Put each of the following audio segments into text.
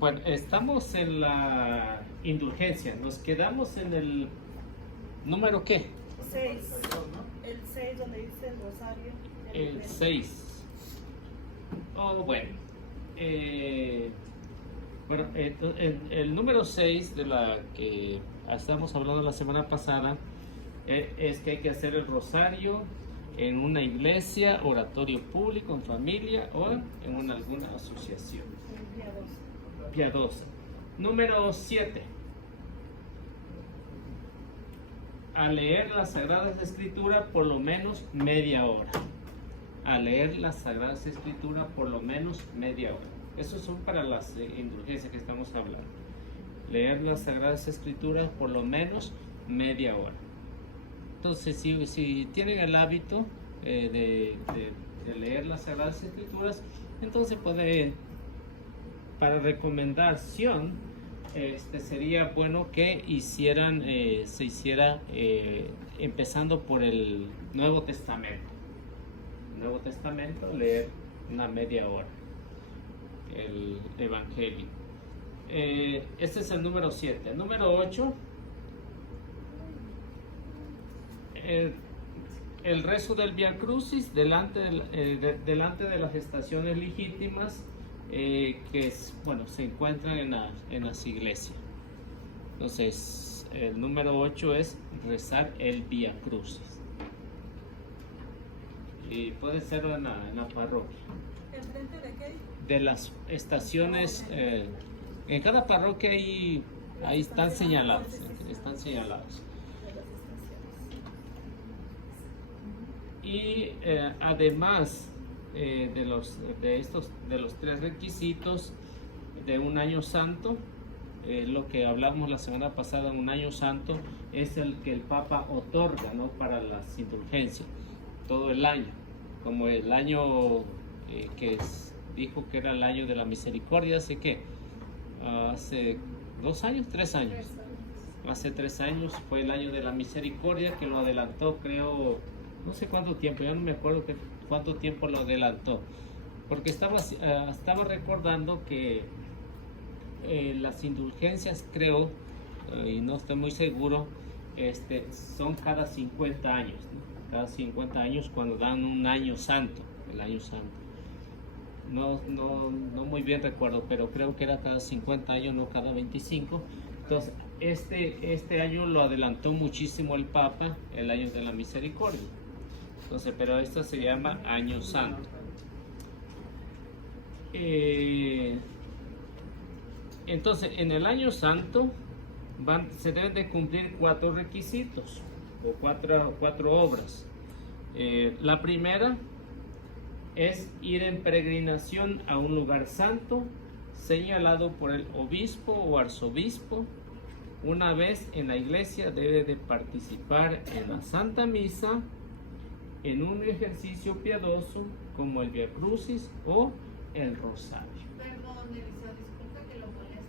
Bueno, estamos en la indulgencia. Nos quedamos en el número ¿qué? 6. El 6 donde dice el rosario. El 6. Oh, bueno. El número 6 de la que estamos hablando la semana pasada es que hay que hacer el rosario en una iglesia, oratorio público, en familia o en alguna asociación piadosa. Número 7. A leer las Sagradas Escrituras por lo menos media hora. A leer las Sagradas Escrituras por lo menos media hora. Esos son para las indulgencias que estamos hablando. Leer las Sagradas Escrituras por lo menos media hora. Entonces, si tienen el hábito de leer las Sagradas Escrituras, entonces para recomendación, sería bueno que se hiciera empezando por el Nuevo Testamento. Nuevo Testamento, leer una media hora el Evangelio. Este es el número 7. El número 8, el rezo del Vía Crucis delante de las estaciones legítimas que se encuentran en las iglesias. Entonces, el número 8 es rezar el Vía Crucis. Y puede ser en la parroquia. ¿Enfrente de qué? De las estaciones, en cada parroquia ahí están señalados. Están señalados. Y además de los 3 requisitos de un año santo, lo que hablamos la semana pasada, un año santo es el que el Papa otorga, ¿no?, para las indulgencias todo el año, como el año dijo que era el año de la misericordia. Así que hace 2 años, 3 años, hace 3 años fue el año de la misericordia, que lo adelantó, creo, no sé cuánto tiempo, ya no me acuerdo cuánto tiempo lo adelantó, porque estaba recordando que las indulgencias, creo, y no estoy muy seguro, son cada 50 años, ¿no? Cada 50 años cuando dan un año santo, el año santo. No muy bien recuerdo, pero creo que era cada 50 años, no cada 25. Entonces, este año lo adelantó muchísimo el Papa, el año de la misericordia. Entonces, pero esto se llama Año Santo. Entonces, en el Año Santo se deben de cumplir 4 requisitos o 4 obras. La primera es ir en peregrinación a un lugar santo señalado por el obispo o arzobispo. Una vez en la iglesia debe de participar en la Santa Misa, en un ejercicio piadoso como el Vía Crucis o el Rosario. Perdón, Eliseo, disculpe que lo moleste.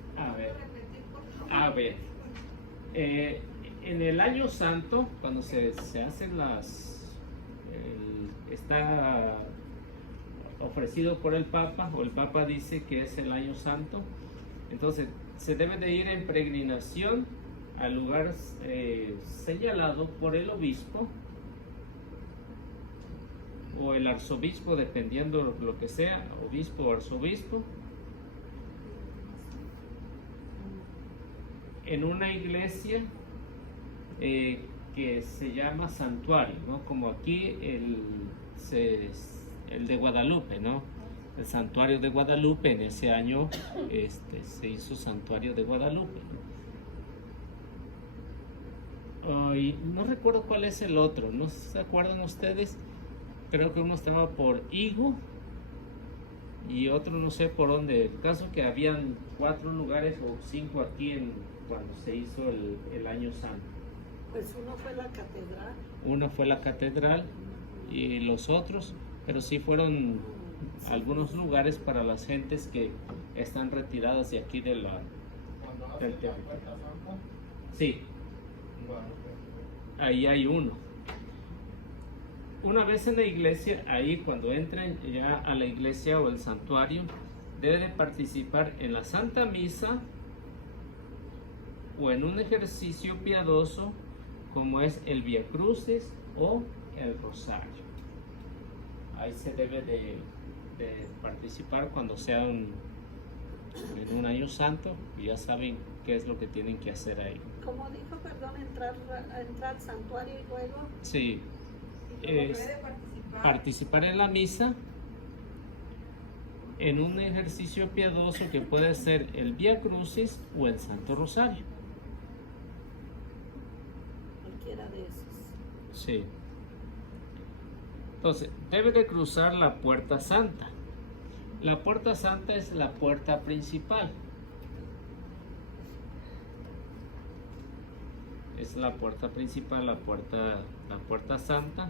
A ver, en el Año Santo, cuando se hacen está ofrecido por el Papa, o el Papa dice que es el Año Santo, entonces se debe de ir en peregrinación al lugar señalado por el obispo o el arzobispo, dependiendo lo que sea, obispo o arzobispo, en una iglesia que se llama santuario, ¿no? Como aquí el de Guadalupe, ¿no? El santuario de Guadalupe, en ese año se hizo santuario de Guadalupe, ¿no? Y no recuerdo cuál es el otro, ¿no se acuerdan ustedes? Creo que uno estaba por Higo y otro no sé por dónde. El caso que habían 4 lugares o 5 aquí cuando se hizo el Año Santo. Pues uno fue la catedral. Uno fue la catedral y los otros, pero sí fueron algunos lugares para las gentes que están retiradas de aquí del territorio. Sí, ahí hay uno. Una vez en la iglesia, ahí cuando entren ya a la iglesia o el santuario, debe de participar en la Santa Misa o en un ejercicio piadoso como es el Vía Crucis o el Rosario. Ahí se debe de participar cuando sea en un año santo, y ya saben qué es lo que tienen que hacer ahí. Como dijo, perdón, entrar al santuario y luego. Sí, Puede es participar. participar en la misa, en un ejercicio piadoso que puede ser el Vía Crucis o el Santo Rosario. Cualquiera de esos. Sí. Entonces, debe de cruzar la puerta santa. La puerta santa es la puerta principal. Es la puerta principal, la puerta santa.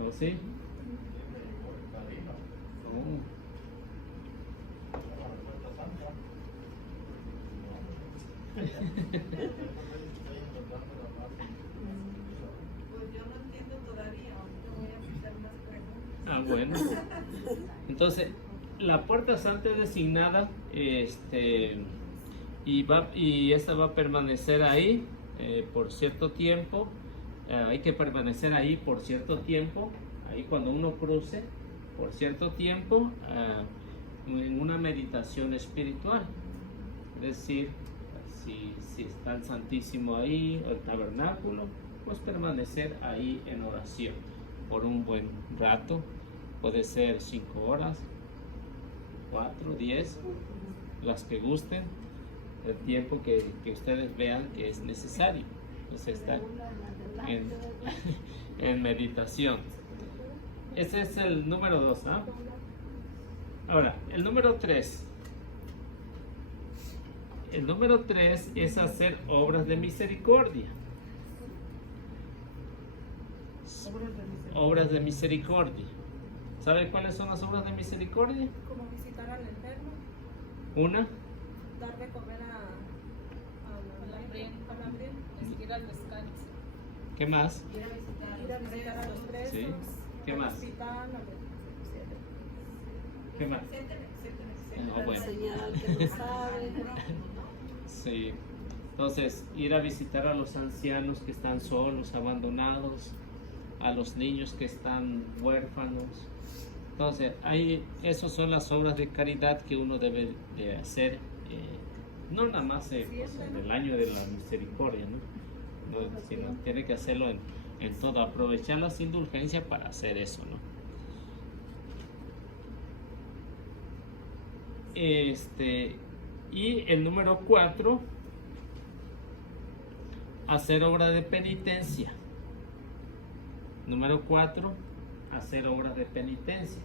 ¿Oh, sí? Oh. Pues yo no entiendo todavía, ahorita voy a hacer más preguntas. Ah, bueno. Entonces, la puerta santa es designada, y esta va a permanecer ahí por cierto tiempo. Hay que permanecer ahí por cierto tiempo, ahí cuando uno cruce, por cierto tiempo, en una meditación espiritual. Es decir, si está el Santísimo ahí, el tabernáculo, pues permanecer ahí en oración por un buen rato. Puede ser 5 horas, 4, 10, las que gusten, el tiempo que ustedes vean que es necesario. Entonces está en meditación. Ese es el número 2, ¿no? Ahora, el número 3. El número 3 es hacer obras de misericordia. Obras de misericordia. ¿Sabe cuáles son las obras de misericordia? Como visitar al enfermo, Una, dar de comer al hambriento, Ir al descanso. ¿qué más? Ir a visitar ir a visitar a los presos, Sí. ¿Qué al más? hospital, ¿Qué más? etcétera, etcétera, etcétera. Ah, bueno. enseñar al que no sabe. Sí. Entonces, ir a visitar a los ancianos que están solos, abandonados, a los niños que están huérfanos. Entonces, esas son las obras de caridad que uno debe de hacer, no nada más en el año de la misericordia, ¿no? Sino tiene que hacerlo en todo, aprovechar las indulgencias para hacer eso, ¿no? Y el número 4, hacer obra de penitencia. Número 4, hacer obras de penitencia.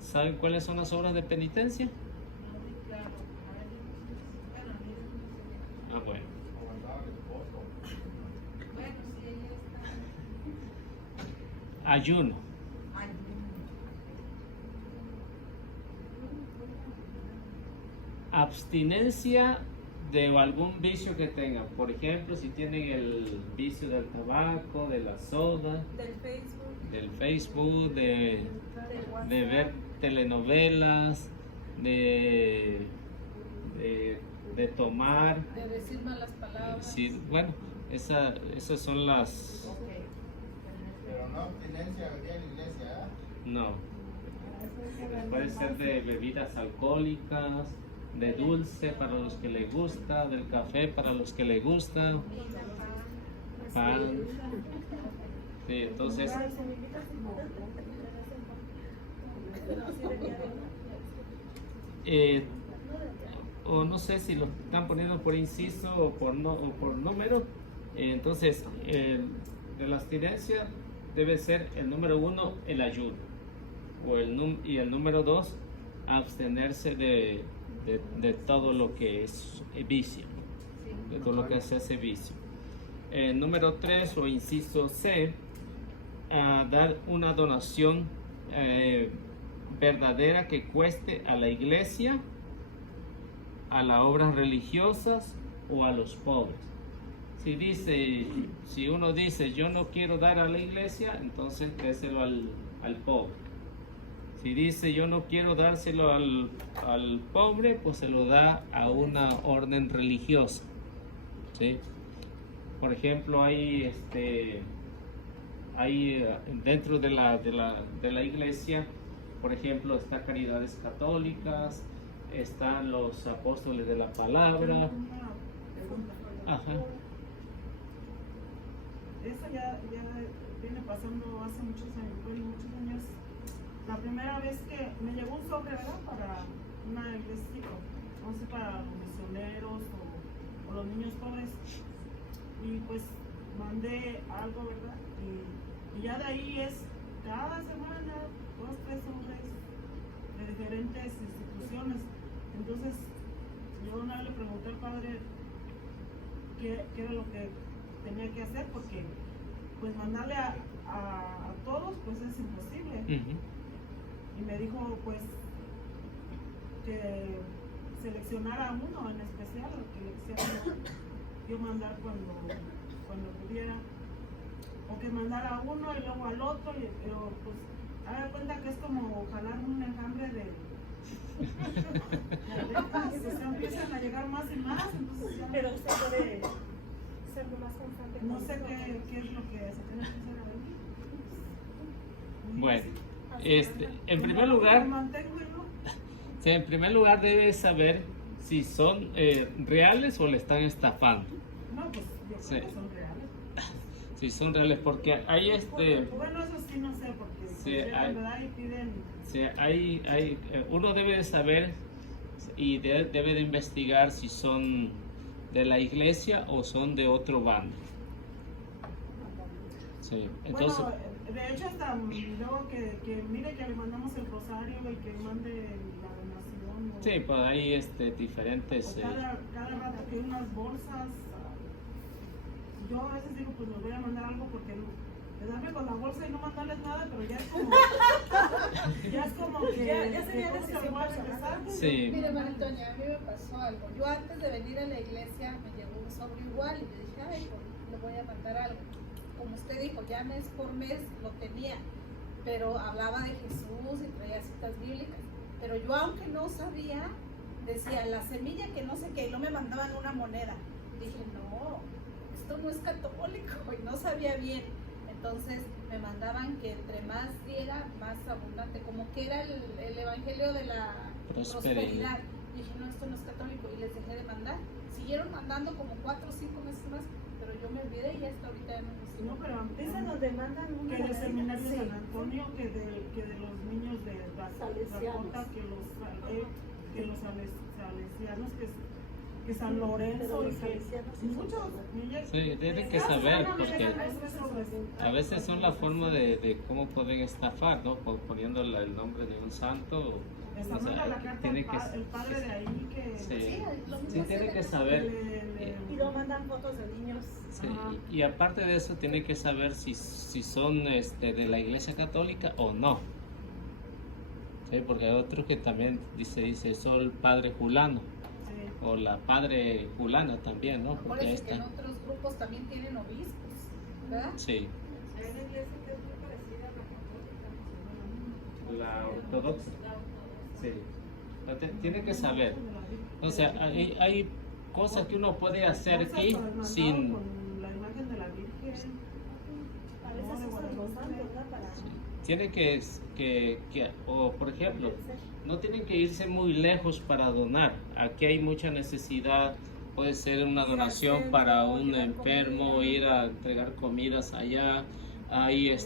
¿Saben cuáles son las obras de penitencia? Claro, Ah, bueno. bueno, sí, ella está. Ayuno. Ay, Abstinencia de algún vicio que tengan. Por ejemplo, si tienen el vicio del tabaco, de la soda, Del Facebook, de WhatsApp, ver telenovelas, de tomar. De decir malas palabras. Sí, bueno, esas son las... ok. Pero no abstinencia venía a la iglesia, ¿eh? No. Puede ser de bebidas alcohólicas, de dulce para los que les gusta, del café para los que les gusta, pan. Sí, entonces, o no sé si lo están poniendo por inciso o por número. Entonces, de la abstinencia debe ser el número 1, el ayuno, y el número 2, abstenerse de todo lo que es vicio, de todo lo que se hace vicio. Número 3 o inciso C, dar una donación verdadera que cueste a la iglesia, a las obras religiosas o a los pobres. Si uno dice yo no quiero dar a la iglesia, entonces déselo al pobre. Si dice yo no quiero dárselo al pobre, pues se lo da a una orden religiosa, ¿sí? Por ejemplo, hay dentro de la iglesia, por ejemplo, está Caridades Católicas, están los Apóstoles de la Palabra. Una pregunta. Ajá. Eso ya viene pasando hace muchos años. La primera vez que me llegó un sobre, ¿verdad? Para una iglesia, no sé, para los misioneros o los niños pobres. Y pues mandé algo, ¿verdad? Y ya de ahí es cada semana 2, 3 sobres de diferentes instituciones. Entonces, yo una vez le pregunté al padre qué era lo que tenía que hacer, porque pues mandarle a todos pues es imposible. Y me dijo pues que seleccionara uno en especial, lo que le quisiera yo mandar cuando pudiera, o que mandara a uno y luego al otro, pero pues haga cuenta que es como jalar un enjambre de abejas, o sea, empiezan a llegar más y más, entonces ya Pero usted puede ser lo más constante. no sé qué es lo que se tiene que hacer ahí. Bueno, en Como primer lo lugar, mantengo, ¿no? sí, en primer lugar debes saber si son reales o le están estafando. No, pues yo creo Sí. que son reales. Si son reales, porque hay Bueno, eso sí no sé, porque Sí, pues, llegan, hay- ¿verdad? Y piden. sí, uno debe de saber y debe de investigar si son de la iglesia o son de otro bando. Sí, entonces, Bueno, de hecho hasta luego que mire que le mandamos el rosario y que mande la donación. O, sí, pues hay diferentes. o cada rato que unas bolsas. Yo a veces digo, pues les voy a mandar algo porque quedarme con la bolsa y no mandarles nada, pero ya es como. ya es como que. Ya sería ¿cómo se decisión puede personal. regresar? Sí. Mire, Maritoña, a mí me pasó algo. Yo antes de venir a la iglesia me llegó un sobre igual y me dije, ay, pues, le voy a mandar algo. Como usted dijo, ya mes por mes lo tenía, pero hablaba de Jesús y traía citas bíblicas. Pero yo, aunque no sabía, decía la semilla que no sé qué, y no me mandaban una moneda. Dije, no, esto no es católico, y no sabía bien. Entonces me mandaban que entre más diera, más abundante, como que era el evangelio de la prosperidad. Dije, no, esto no es católico, y les dejé de mandar. Siguieron mandando como 4 o 5 meses más, pero yo me olvidé y hasta ahorita ya no recibo. No, pero antes. Esa donde mandan una Que del moneda, seminario sí. San Antonio, que de los niños de Salesianos. Dakota, que los salesianos, que San Lorenzo, Pero los y que salesianos sí son muchos pobres. niños. Sí, tienen que saber, porque a veces son la forma de cómo pueden estafar, ¿no? Poniéndole el nombre de un santo. Está O sea, mandando la carta tiene el, que- el padre de ahí que. Sí, lo mismo sí tiene que saber. Y lo mandan fotos de niños. Sí, Ajá. y aparte de eso tiene que saber si son de la iglesia católica o no. Sí, porque hay otros que también dice soy el padre Julano Sí. o la padre Julana también, ¿no? Porque ahí Acuérdense que en está. otros grupos también tienen obispos, ¿verdad? Sí, Hay una iglesia que es muy parecida a la católica. la ortodoxa. Sí. Tiene que saber. O Entonces, sea, hay cosas que uno puede hacer aquí sin... Con la imagen de la Virgen. A veces usan los santos, ¿verdad? Para Tiene o por ejemplo, no tienen que irse muy lejos para donar. Aquí hay mucha necesidad. Puede ser una donación para un enfermo, ir a entregar comidas allá. Hay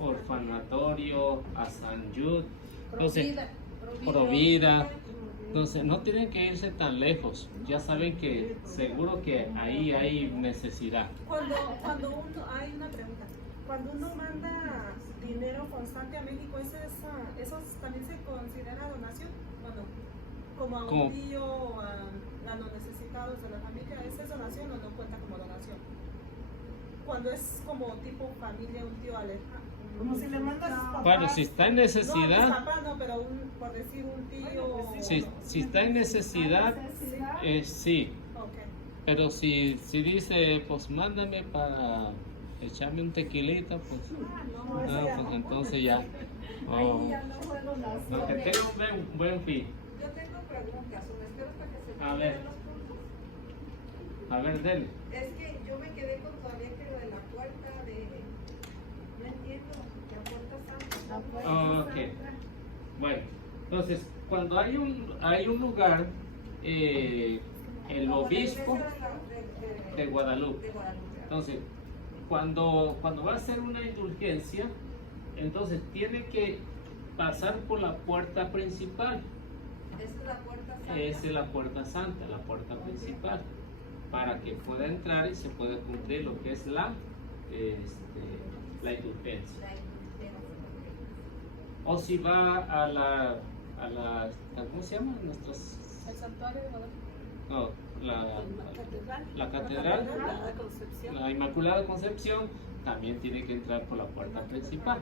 orfanatorio, a San Jude. Entonces, Provida. Entonces, no tienen que irse tan lejos. Ya saben que seguro que ahí hay necesidad. Cuando uno, hay una pregunta, cuando uno manda dinero constante a México, ¿eso también se considera donación? Cuando, como a Como- un tío o a los necesitados de la familia, ¿esa es donación o no cuenta como donación? Cuando es como tipo familia, un tío alejado. Como si le mandas a sus papás. Bueno, si está en No, necesidad, mis papás no, pero por decir un tío. Bueno, pues si está en necesidad, sí. Ok. Pero si dice, pues mándame para echarme un tequilita, pues, pues entonces ya. Oh. No, que tenga un buen fin. Yo tengo preguntas, o me espero hasta que se A me ver. den los puntos. A ver, dele. Es que yo me quedé con todavía que lo de la puerta de. No entiendo, la puerta santa. Ok. Bueno, entonces, cuando hay un lugar, el obispo de Guadalupe. De Guadalupe. Entonces, cuando va a hacer una indulgencia, entonces tiene que pasar por la puerta principal. Esa es la puerta santa. Esa es la puerta santa, la puerta principal, para que pueda entrar y se pueda cumplir lo que es la indulgencia. La indulgencia. O si va a la ¿cómo se llama? El santuario de Guadalupe. No, la catedral, La Concepción. la Inmaculada Concepción, también tiene que entrar por la puerta principal.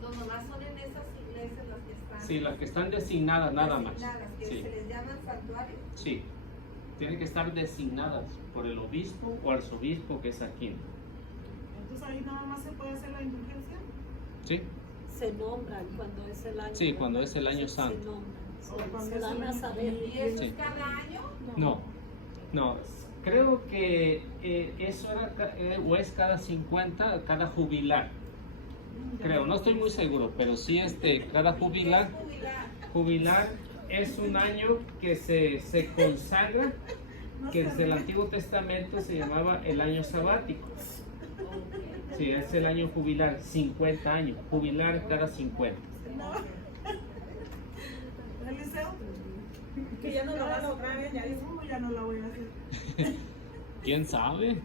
No, nomás son en esas iglesias las que están. Sí, las que están designadas nada más. designadas, que Sí, se les llaman santuarios. sí. Tienen que estar designadas por el obispo o arzobispo que es aquí. Entonces ahí nada más se puede hacer la indulgencia. ¿Sí? Se nombran cuando es el año. Sí, cuando es el año Se santo. nombran. O cuando Se es dan el a año saber. ¿Y eso Sí. es cada año? No. Creo que eso era o es cada 50, cada jubilar. Creo, no estoy muy seguro, pero sí cada jubilar. Jubilar es un año que se consagra, que desde el Antiguo Testamento se llamaba el año sabático. Sí, es el año jubilar, 50 años, jubilar cada 50. Eliseo. Que ya no lo va a lograr ella. No, ya no la voy a hacer. ¿Quién sabe?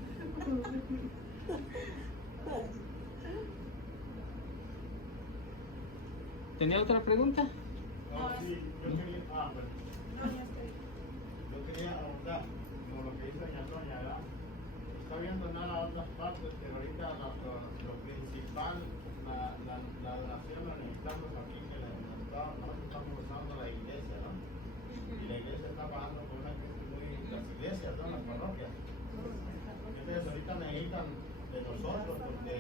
¿Tenía otra pregunta? No, sí, yo quería, bueno. Yo quería preguntar, como lo que dice doña Antonia, ¿verdad? Está viendo nada a otras partes, pero ahorita lo principal, la donación la necesitamos aquí, que nosotros estamos usando la iglesia, ¿no? Y la iglesia está pagando por una gente las iglesias, ¿no? Las parroquias. Entonces ahorita necesitan de nosotros, porque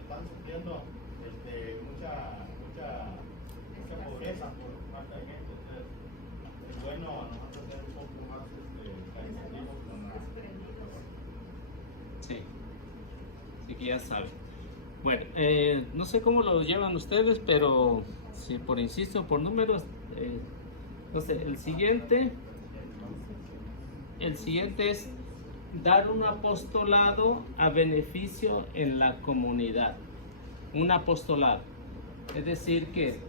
están sufriendo mucha pobreza por falta de gente. Entonces, es bueno a nosotros ser un poco más caritativos con la. Sí. Así que ya saben. Bueno, no sé cómo lo llevan ustedes, pero si por insisto, por números, entonces el siguiente es dar un apostolado a beneficio en la comunidad. Un apostolado. Es decir que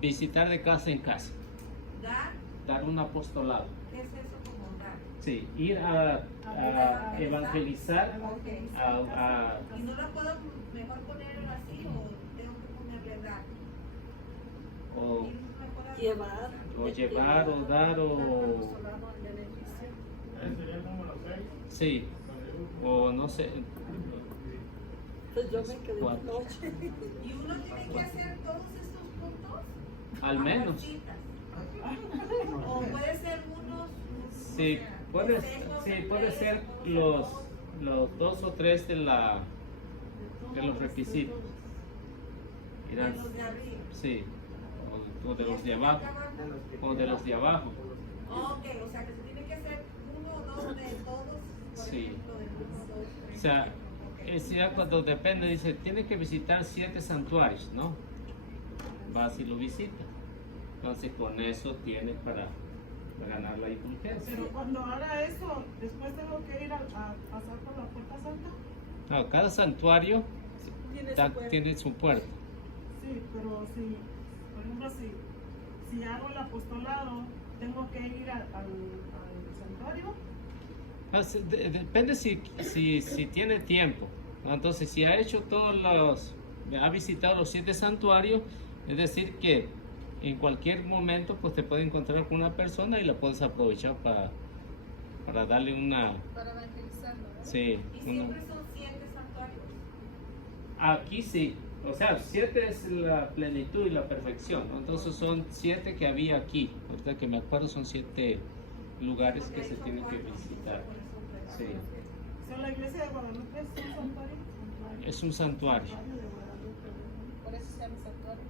visitar de casa en casa. Dar un apostolado. ¿Qué es eso como dar? Sí, ir a evangelizar, ¿Y no lo puedo mejor poner así o tengo que ponerle dar? o Ir mejor a- Llevar o dar o Sería el número 6. sí, o no sé, Pues yo me quedé Cuatro. con 8. ¿Y uno tiene que hacer todos estos puntos? al A menos. pasitas. O puede ser unos. Sí, puede ser los 2 o 3 de los requisitos. De Irán, los de arriba. sí, o de los de abajo, o de los de abajo. Ok, o sea que se tiene que hacer uno o dos de todos. Por Sí. ejemplo, del uno, dos, tres. O sea, es ya cuando depende, dice, tiene que visitar 7 santuarios, ¿no? Vas y lo visitas. Entonces con eso tienes para ganar la indulgencia. Pero cuando haga eso, después tengo que ir a pasar por la puerta santa. No, cada santuario tiene su puerta. Sí, pero si, por ejemplo, si hago el apostolado, tengo que ir al santuario. Depende si tiene tiempo, ¿no? Entonces, si ha hecho ha visitado los 7 santuarios, es decir que en cualquier momento pues te puede encontrar con una persona y la puedes aprovechar para darle una. Para evangelizarlo, ¿verdad? Sí, Y siempre son 7 santuarios. aquí sí, o sea, 7 es la plenitud y la perfección, ¿no? Entonces son 7 que había aquí, ahorita que me acuerdo son 7 lugares que se tienen que visitar. Sí, O sea, la iglesia de Guadalupe es un santuario. es un santuario. Por eso se llama santuario.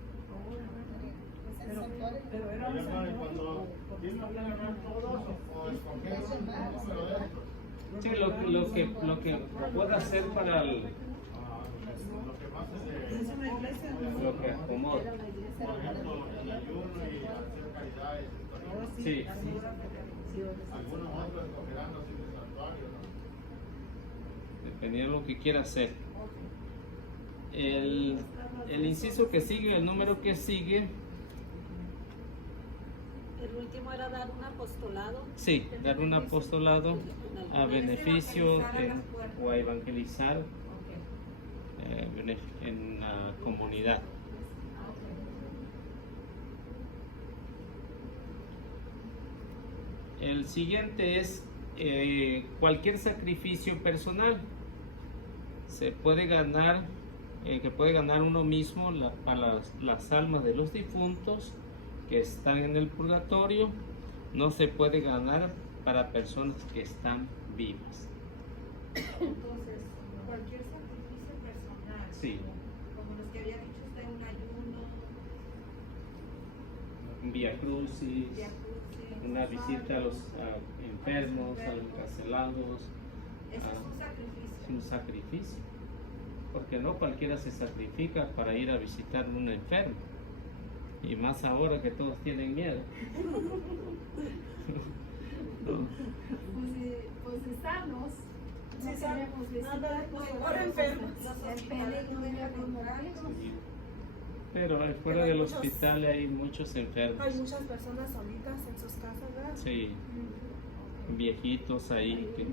Es el Pero, santuario. pero era un Oye, Mari, santuario. cuando tienen que ganar todos o escoger un número de estos. Sí, lo que pueda hacer para Lo que más Es una iglesia. lo que acomoda. por ejemplo, el ayuno y hacer caridades. Oh, Sí. Algunos otros escogerán los sitios santuarios, ¿no? Dependiendo de lo que quiera hacer. El inciso que sigue, el número que sigue, El último era dar un apostolado. sí, dar un apostolado a beneficio o a evangelizar en la comunidad. El siguiente es cualquier sacrificio personal. Se puede ganar, que puede ganar uno mismo para las almas de los difuntos que están en el purgatorio. No se puede ganar para personas que están vivas. Entonces, cualquier sacrificio personal, Sí. como los que había dicho usted, un ayuno, Un vía crucis, Vía Crucis, una visita a los enfermos, a los encarcelados. eso es un sacrificio. Es un sacrificio, porque no cualquiera se sacrifica para ir a visitar a un enfermo, y más ahora que todos tienen miedo. No. Pues estamos, no Sí, queremos visitar, ahora enfermos. el peligro de la contraria. Sí. Pero fuera del hospital hay muchos enfermos, Hay muchas personas solitas en sus casas, ¿verdad? sí, viejitos ahí que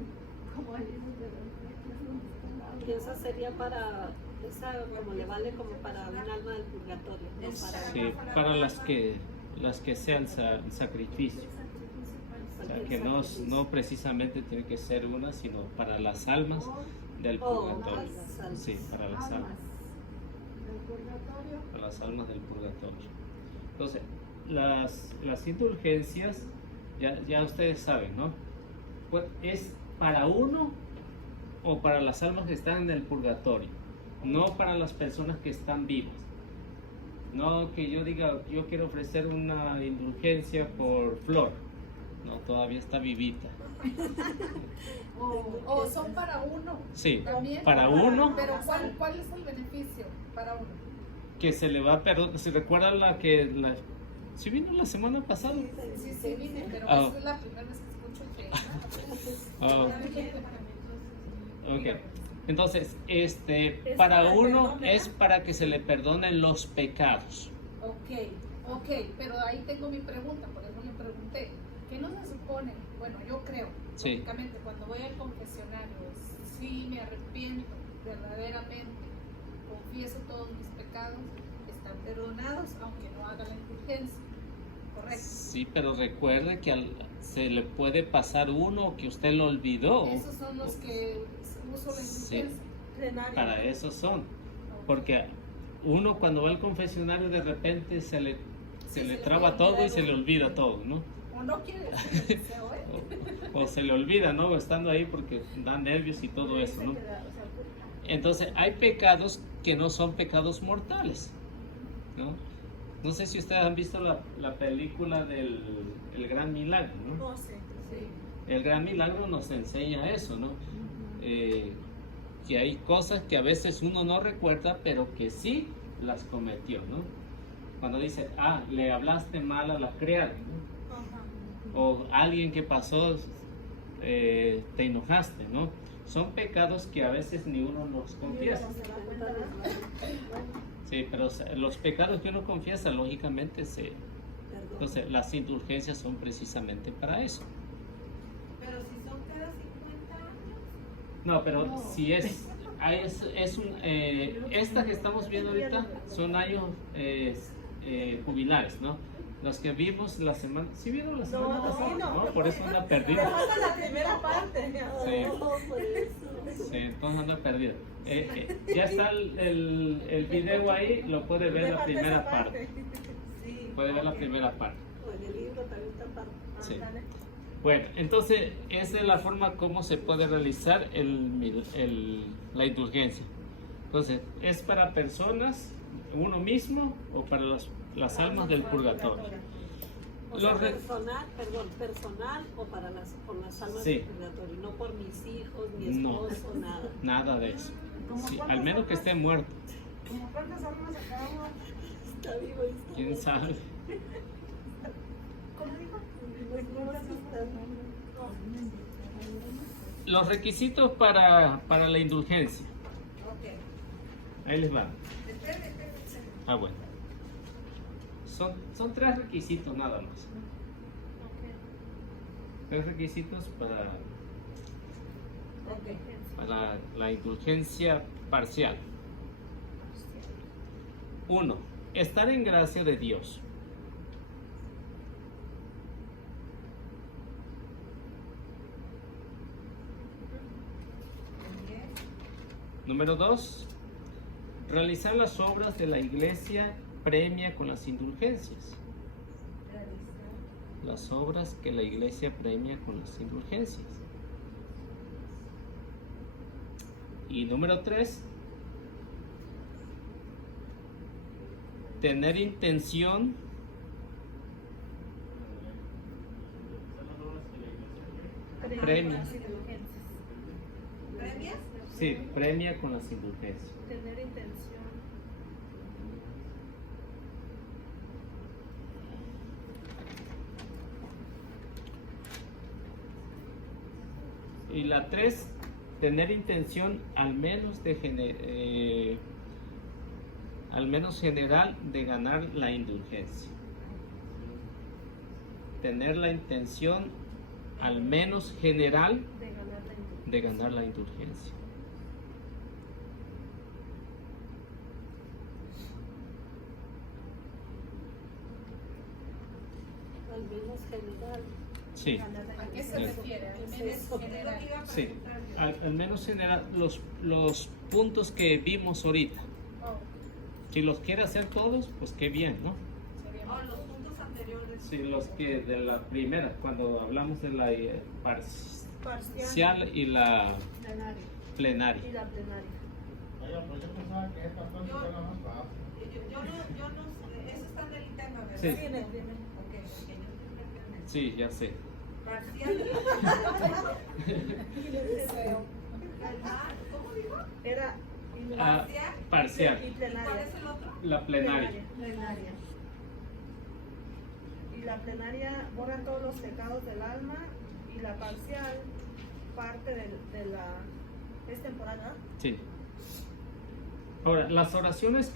Y esa sería para, esa como le vale como para un alma del purgatorio, no para sí, para las que sean sacrificios. O sea, que no precisamente tiene que ser una, sino para las almas del purgatorio. las almas. Sí, para las almas, Del purgatorio. para las almas del purgatorio. Entonces, las indulgencias, ya ustedes saben, ¿no? Pues es para uno o para las almas que están en el purgatorio, no para las personas que están vivas. No que yo diga, yo quiero ofrecer una indulgencia por Flor. No, todavía está vivita. O son para uno. Sí, También. para uno, Pero ¿cuál es el beneficio para uno? que se le va a perdonar. ¿Se recuerda sí vino la semana pasada? Sí, vine, pero Ah. esa es la primera vez que escucho que... Ah, ok. Entonces, para para el uno perdón, ¿verdad? es para que se le perdonen los pecados. Ok, pero ahí tengo mi pregunta, por eso le pregunté. ¿Qué no se supone? Bueno, yo creo, Sí. lógicamente, cuando voy al confesionario, si me arrepiento verdaderamente, confieso todos mis pecados, están perdonados, aunque no haga la indulgencia. Correcto. Sí, pero recuerde que se le puede pasar uno que usted lo olvidó. Esos son los que uso la Sí. indulgencia. Plenaria. Para eso son. Porque uno cuando va al confesionario de repente se le traba puede todo y olvidar se le olvida todo, ¿no? O no quiere decir que sea hoy. O se le olvida, ¿no? Estando ahí porque da nervios y todo eso, ¿no? Entonces hay pecados que no son pecados mortales, ¿no? No sé si ustedes han visto la película del El Gran Milagro, ¿no? No sé. El Gran Milagro nos enseña eso, ¿no? Que hay cosas que a veces uno no recuerda, pero que sí las cometió, ¿no? Cuando dice, le hablaste mal a la criada, ¿no? Ajá. O alguien que pasó, te enojaste, ¿no? Son pecados que a veces ni uno los confiesa. Sí, pero los pecados que uno confiesa, lógicamente, entonces las indulgencias son precisamente para eso. Pero si son cada 50 años, No, pero si estas que estamos viendo ahorita son años jubilares, ¿no? Los que vimos la semana, ¿sí vieron la semana pasada? no. Por eso anda Te perdido. falta la primera parte. Sí, entonces anda perdido. Ya está el video ahí, lo puede ver Me la falta primera esa parte. sí. Puede ver la primera parte. O en el libro también está parte. Sí. Ándale. Bueno, entonces esa es la forma como se puede realizar la indulgencia. Entonces, ¿es para personas, uno mismo, o para las almas del purgatorio? O sea, Los re- personal o para por las almas Sí. del purgatorio, no por mis hijos, mi No. esposo, nada. Nada de eso. ¿Cómo Sí, cuántas al menos que almas? esté muerto. ¿Como cuántas almas acabamos? Está vivo y está ¿Quién muerto. sabe? ¿Cómo dijo? ¿Cuántas están? Los requisitos para la indulgencia. Ok. Ahí les va. Espérame. Ah, bueno. Son 3 requisitos nada más. 3 requisitos para la indulgencia parcial. 1. Estar en gracia de Dios. Número 2. Realizar las obras de la iglesia premia con las indulgencias. Las obras que la iglesia premia con las indulgencias. Y número 3. Tener intención premia. ¿Premias? Sí, premia con las indulgencias. Tener intención. Y la 3, tener intención al menos general de ganar la indulgencia. Tener la intención al menos general de ganar la indulgencia. Al menos general. Sí. ¿A qué se refiere? Al menos Es lo que general. iba a Sí, preguntar yo. al menos general los puntos que vimos ahorita. Oh, Si los quiere hacer todos, pues qué bien, ¿no? sería Oh, los puntos anteriores. Sí, los que de la primera, cuando hablamos de la parcial y la plenaria. Y la plenaria. Oiga, pues yo pensaba que esta parte Yo- era más fácil. Yo no sé, eso está en el tema, ¿verdad? Sí. Ok, porque yo estoy metida en eso. Sí, ya sé. Parcial. feo. ¿Cómo dijo? Era Ah, parcial. y ¿Y cuál plenaria. es el otro? La plenaria. Plenaria. Y la plenaria borra todos los pecados del alma y la parcial parte de la es temporal, ¿no? Sí. Ahora, las oraciones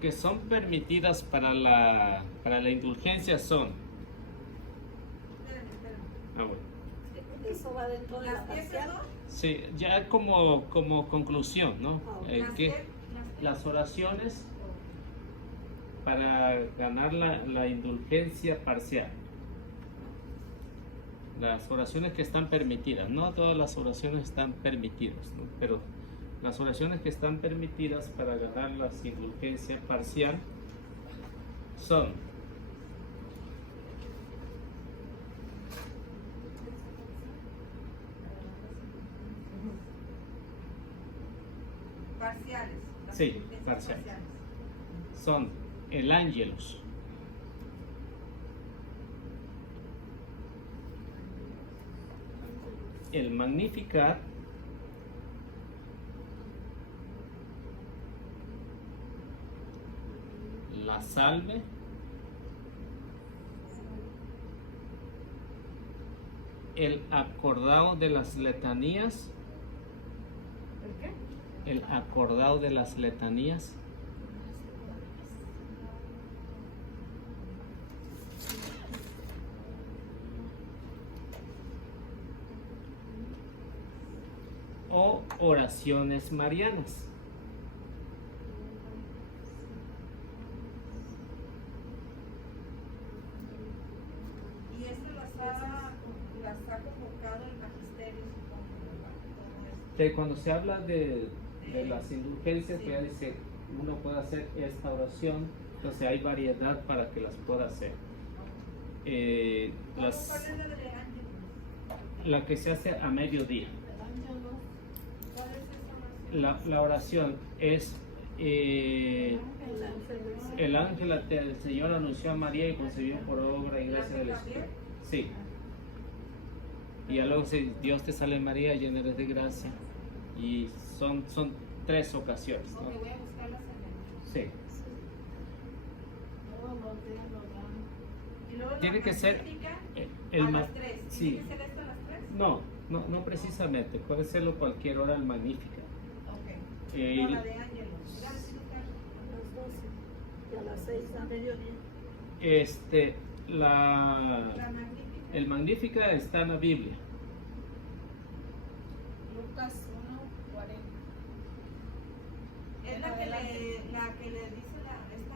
que son permitidas para la indulgencia son. Espérame. Ah, bueno. Eso va dentro de la ¿Las qué, parcial. perdón? Sí, ya como conclusión, ¿no? Ah, Que ¿Las qué? las oraciones para ganar la indulgencia parcial. Las oraciones que están permitidas, no todas las oraciones están permitidas, ¿no? Pero las oraciones que están permitidas para ganar la indulgencia parcial son Parciales. Las Sí, indulgencias parciales. son el ángelus, el magnificat, la salve, el acordado de las letanías, ¿El qué? el acordado de las letanías, o oraciones marianas. Y eso las ha convocado el magisterio, supongo, ¿verdad? Todo esto. Que cuando se habla de las indulgencias, que ya dice, uno puede hacer esta oración, entonces hay variedad para que las pueda hacer. ¿Cuál Las es la de Ángeles? La que se hace a mediodía. ¿Cuál es esa oración? La oración es el ángel del Señor anunció a María y concibió por obra y gracia del Espíritu. Sí. Y ya luego dice, Dios te salve María, llena eres de gracia. Y son 3 ocasiones, ¿no? Ok, voy a buscarlas en Sí. Y luego la Tiene que ser magnífica, el a ma- las 3. sí. ¿Tiene que ser esto a las 3? No precisamente, puede serlo cualquier hora al Magnífica. Ok. Eh, No, la de Ángelos. Gracias, A las 12 y a las 6 a mediodía. La magnífica. El Magnífica está en la Biblia. Lucas 1:40. Es la que le dice esta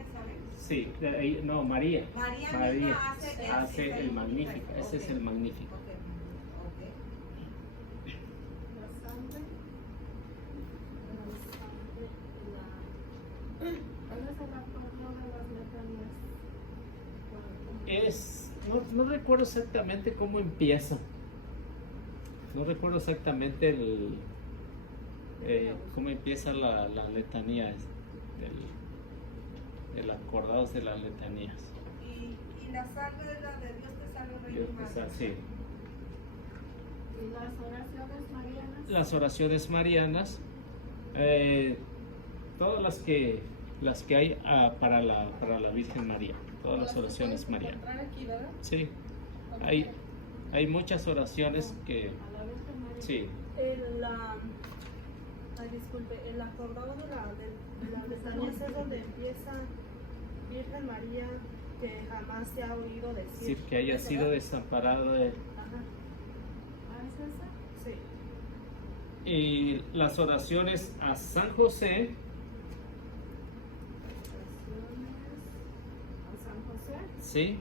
Isabel. Sí, no, María. María misma hace el Magnífica. Ese es el Magnífico. Ok. La sangre. ¿Cuál es el acuerdo de las letanías? No recuerdo exactamente cómo empieza. No recuerdo exactamente cómo empieza la letanía del acordados de las letanías. Y la salve es la de Dios te salve, Dios Reina te salve, Madre. sí. ¿Y las oraciones marianas? Las oraciones marianas, todas las que hay para la Virgen María, todas las oraciones marianas. Encontrar aquí, ¿verdad? Sí, hay muchas oraciones que, A la Virgen María. sí, Disculpe, el acordado de la letanías es donde empieza Virgen María, que jamás se ha oído decir. decir que haya sido desamparado de... Ajá, ¿Ah, es esa? sí. Y las oraciones a San José, A San José. sí,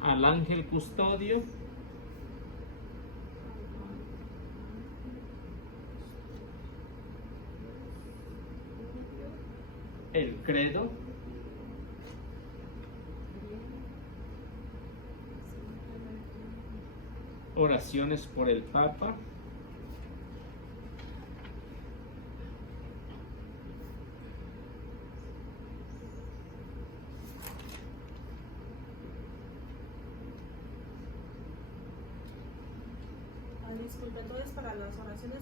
al ángel custodio, el credo, oraciones por el Papa, Disculpe, entonces para las oraciones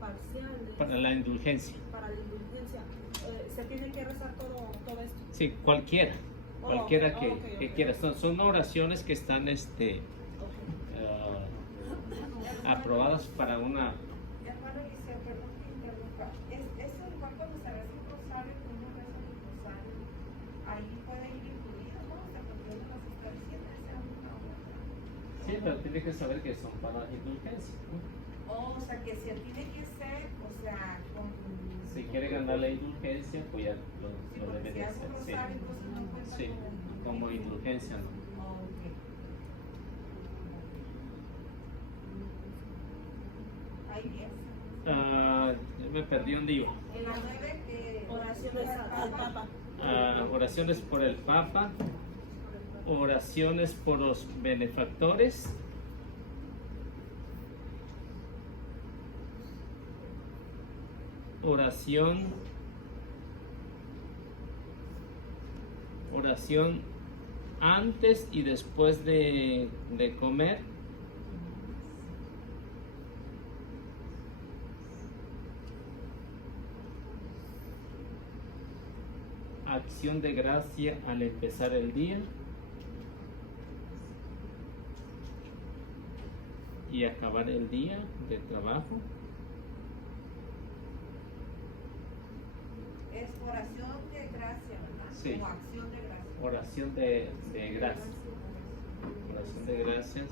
parciales, para la indulgencia. para la indulgencia, se tiene que rezar todo esto. Sí, cualquiera Ok, que ok. quiera. Son oraciones que están aprobadas para una... Hermano Eliseo, perdón que interrumpa. Eso igual cuando se reza un rosario, que uno reza el rosario, ahí puede ir incluido, ¿no? O sea, porque uno nos está diciendo, sea una u otra. Sí, pero tiene que saber que son para indulgencia, ¿no? O sea, que si tiene que ser, o sea, con... Si quiere ganar la indulgencia, pues ya Sí, lo porque debe si de hace hacer. un Sí, rosario, entonces no cuenta sí, como indulgencia, ¿no? Ok. Ahí bien. Me perdí un día. En la 9, Oraciones al Papa. Oraciones por el Papa, oraciones por los benefactores, oración antes y después de comer, acción de gracia al empezar el día y acabar el día de trabajo. es oración de gracia, ¿verdad? Sí. O acción de gracia. Oración de gracias. Oración de gracias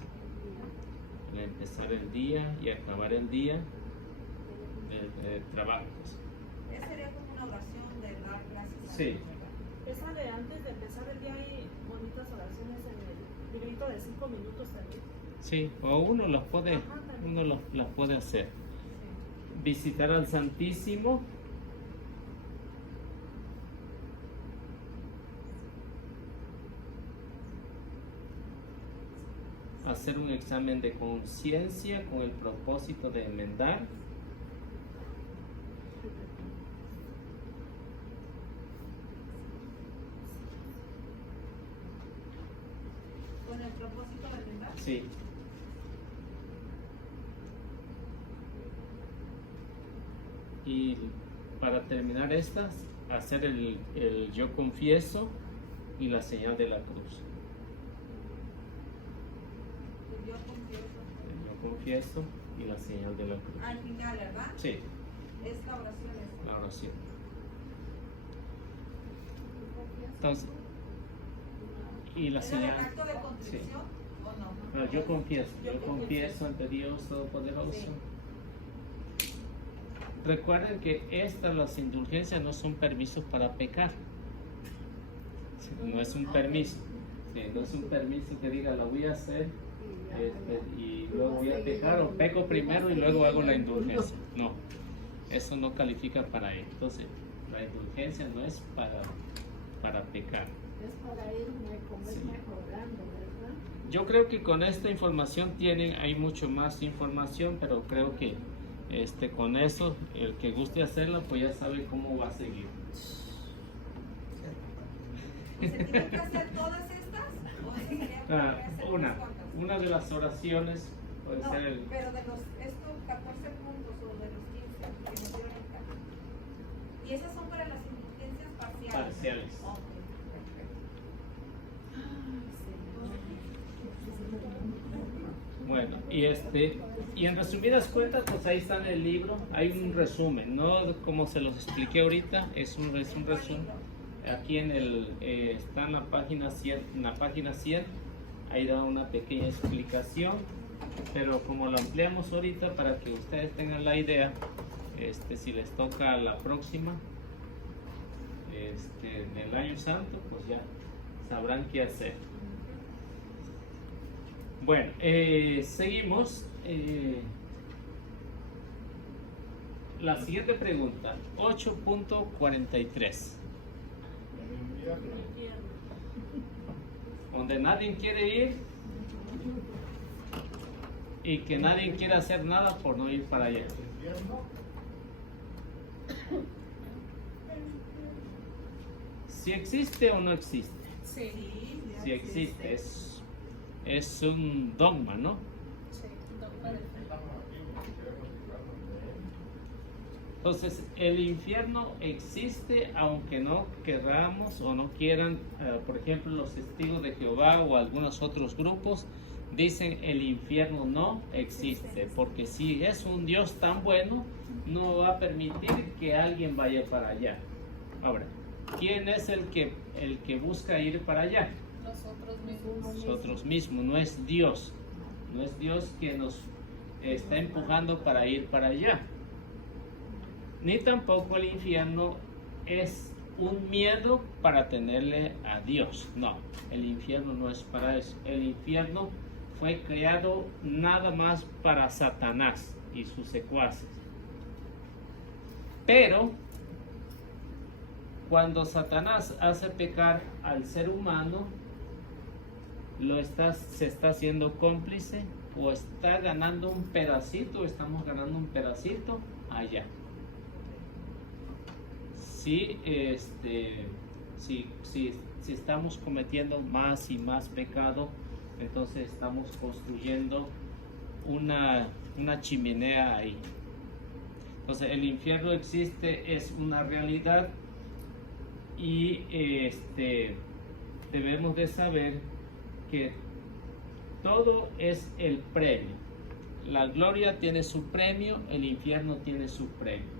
al empezar el día y acabar el día de trabajo. Esa sería como una oración de dar gracias a Sí. Dios, ¿verdad? Esa de antes de empezar el día hay bonitas oraciones en el librito de 5 minutos también. Sí, o uno las puede hacer. Visitar al Santísimo, hacer un examen de conciencia con el propósito de enmendar. Con el propósito de enmendar. Sí. Y para terminar estas, hacer el yo confieso y la señal de la cruz. Yo confieso. El yo confieso y la señal de la cruz. Al final, ¿verdad? Sí, Esta oración es. la oración. Entonces, y la ¿Es el señal. acto de Sí. contrición o no? No, yo confieso ante Dios Todopoderoso. Sí. Recuerden que las indulgencias no son permisos para pecar. Sí, no es un permiso. Sí, no es un permiso que diga lo voy a hacer y luego voy a pecar, o peco primero y luego hago la indulgencia. No, eso no califica para él. Entonces, la indulgencia no es para pecar. Es para irme como Sí. es mejorando, ¿verdad? Yo creo que con esta información hay mucho más información, pero creo que con eso, el que guste hacerla, pues ya sabe cómo va a seguir. ¿Se tienen que hacer todas estas? ¿O se sería para hacer unas cuantas? Una de las oraciones puede No, ser el... pero de estos 14 puntos o de los 15 que nos dieron acá. Y esas son para las indulgencias parciales. Parciales. Ok, perfecto. Bueno, y en resumidas cuentas, pues ahí está en el libro, hay un resumen, no como se los expliqué ahorita, es un resumen. Aquí está en la página 100, ahí da una pequeña explicación, pero como lo ampliamos ahorita para que ustedes tengan la idea, si les toca la próxima, del año santo, pues ya sabrán qué hacer. Bueno, seguimos. La siguiente pregunta, 8.43. Donde nadie quiere ir y que nadie quiere hacer nada por no ir para allá. ¿Si existe o no existe? Sí, Si existe, es un dogma, ¿no? sí, dogma de fe. Entonces, el infierno existe aunque no queramos o no quieran. Por ejemplo, los testigos de Jehová o algunos otros grupos dicen el infierno no existe, porque si es un Dios tan bueno, no va a permitir que alguien vaya para allá. Ahora, ¿quién es el que busca ir para allá? Nosotros mismos. Nosotros mismos, no es Dios. No es Dios que nos está empujando para ir para allá. Ni tampoco el infierno es un miedo para tenerle a Dios. No, el infierno no es para eso. El infierno fue creado nada más para Satanás y sus secuaces. Pero cuando Satanás hace pecar al ser humano, se está haciendo cómplice o está ganando un pedacito, estamos ganando un pedacito allá. Si estamos cometiendo más y más pecado, entonces estamos construyendo una chimenea ahí. Entonces el infierno existe, es una realidad, y debemos de saber que todo es el premio. La gloria tiene su premio, el infierno tiene su premio.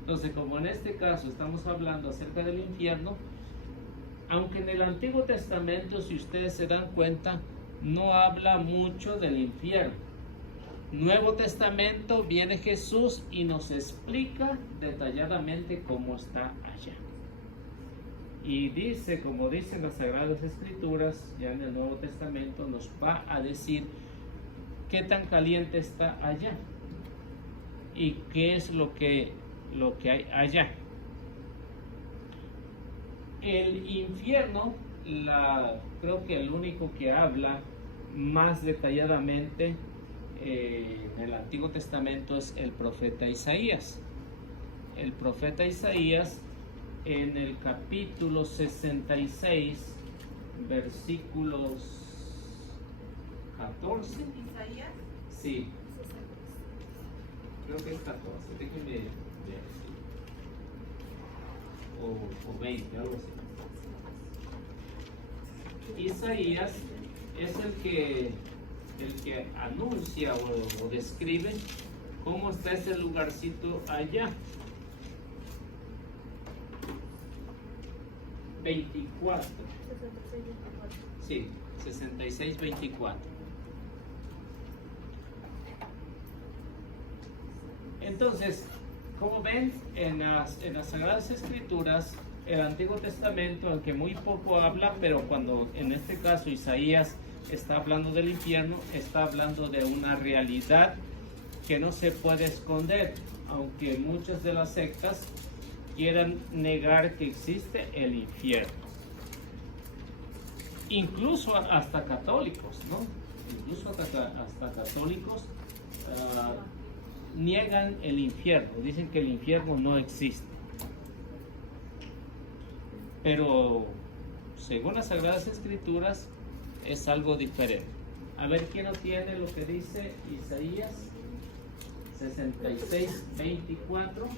Entonces, como en este caso estamos hablando acerca del infierno, aunque en el Antiguo Testamento, si ustedes se dan cuenta, no habla mucho del infierno. Nuevo Testamento viene Jesús y nos explica detalladamente cómo está allá. Y dice, como dicen las Sagradas Escrituras, ya en el Nuevo Testamento nos va a decir qué tan caliente está allá y qué es lo que hay allá. El infierno, creo que el único que habla más detalladamente en el Antiguo Testamento es el profeta Isaías. El profeta Isaías, en el capítulo 66, versículos 14. Isaías. Sí, creo que es 14, déjenme ver. O 20, algo así. Isaías es el que anuncia o describe cómo está ese lugarcito allá. 24. Sí, 66, 24. Entonces, como ven, en las Sagradas Escrituras, el Antiguo Testamento, aunque muy poco habla, pero cuando en este caso Isaías está hablando del infierno, está hablando de una realidad que no se puede esconder, aunque muchas de las sectas quieran negar que existe el infierno. Incluso hasta católicos, ¿no? Incluso hasta católicos niegan el infierno, dicen que el infierno no existe. Pero según las Sagradas Escrituras es algo diferente. A ver, ¿quién no tiene lo que dice Isaías 66, 24?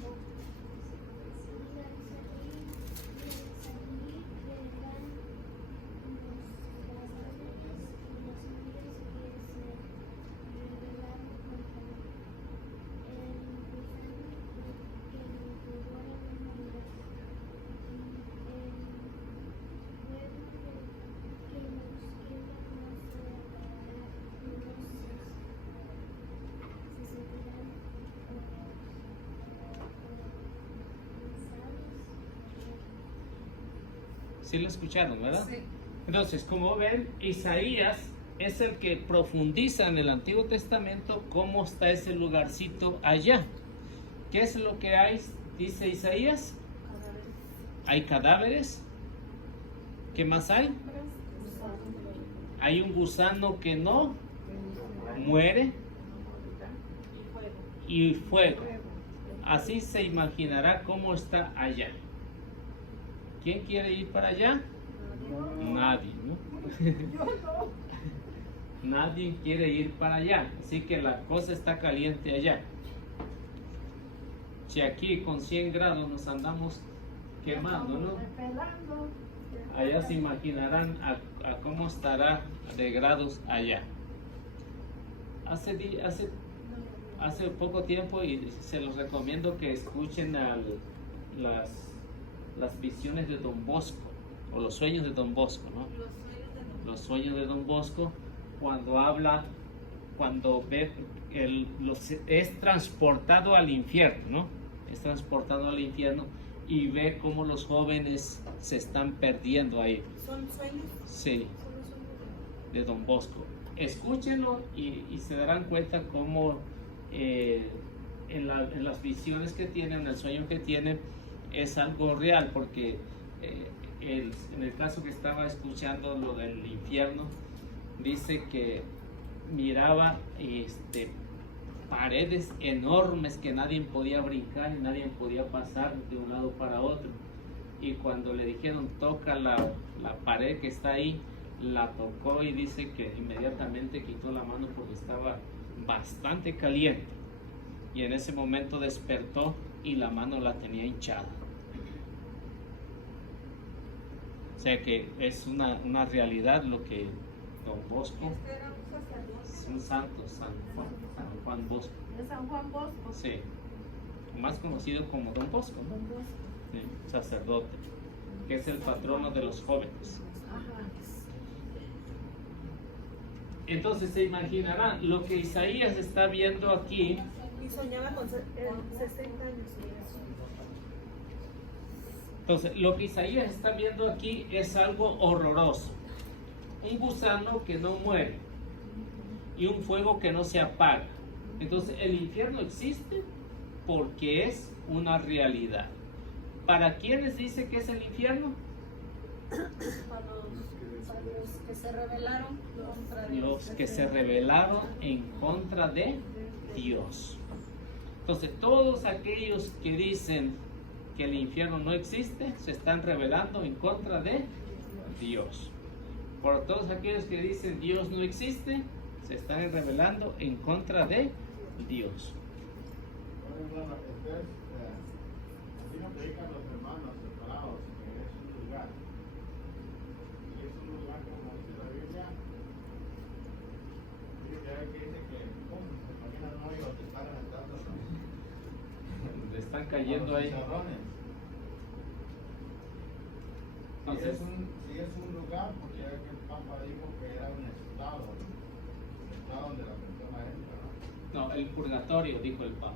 Sí lo escucharon, ¿verdad? Sí. Entonces, como ven, Isaías es el que profundiza en el Antiguo Testamento cómo está ese lugarcito allá. ¿Qué es lo que hay? Dice Isaías. Hay cadáveres. ¿Qué más hay? Hay un gusano que no muere y fuego. Así se imaginará cómo está allá. ¿Quién quiere ir para allá? Nadie, ¿no? Nadie quiere ir para allá, así que la cosa está caliente allá. Si aquí con 100 grados nos andamos quemando, ¿no? Allá se imaginarán a cómo estará de grados allá. Hace poco tiempo, y se los recomiendo que escuchen las visiones de Don Bosco, o los sueños de Don Bosco, ¿no? Los sueños de Don Bosco, cuando ve, es transportado al infierno, ¿no? Es transportado al infierno y ve cómo los jóvenes se están perdiendo ahí. ¿Son sueños? Sí, de Don Bosco. Escúchenlo y se darán cuenta cómo en las visiones que tienen, en el sueño que tienen, es algo real, porque en el caso que estaba escuchando lo del infierno, dice que miraba paredes enormes que nadie podía brincar y nadie podía pasar de un lado para otro, y cuando le dijeron toca la pared que está ahí, la tocó y dice que inmediatamente quitó la mano porque estaba bastante caliente, y en ese momento despertó y la mano la tenía hinchada. O sea que es una realidad lo que Don Bosco, Este era un sacerdote. es un santo, San Juan Bosco. De San Juan Bosco. Sí, más conocido como Don Bosco, ¿no? Sí, sacerdote, que es el patrono de los jóvenes. Entonces se imaginarán lo que Isaías está viendo aquí. Y soñaba con 60 años. Entonces, lo que Isaías está viendo aquí es algo horroroso. Un gusano que no muere y un fuego que no se apaga. Entonces, el infierno existe porque es una realidad. ¿Para quiénes dice que es el infierno? A los que se rebelaron contra Dios. Los que se rebelaron en contra de Dios. Entonces, todos aquellos que dicen que el infierno no existe, se están rebelando en contra de Dios. Por todos aquellos que dicen Dios no existe, se están rebelando en contra de Dios. Bueno, hermano, entonces, así nos predican los hermanos separados, que es un lugar. Y es un lugar, como dice la Biblia, que dice que, ¿cómo se imagina un hoyo donde están aventando Le están cayendo ahí. chicharrones? Entonces, Si es un lugar, porque ya que el Papa dijo que era un estado, ¿no? El estado donde la persona entra, ¿no? no, el purgatorio, dijo el Papa.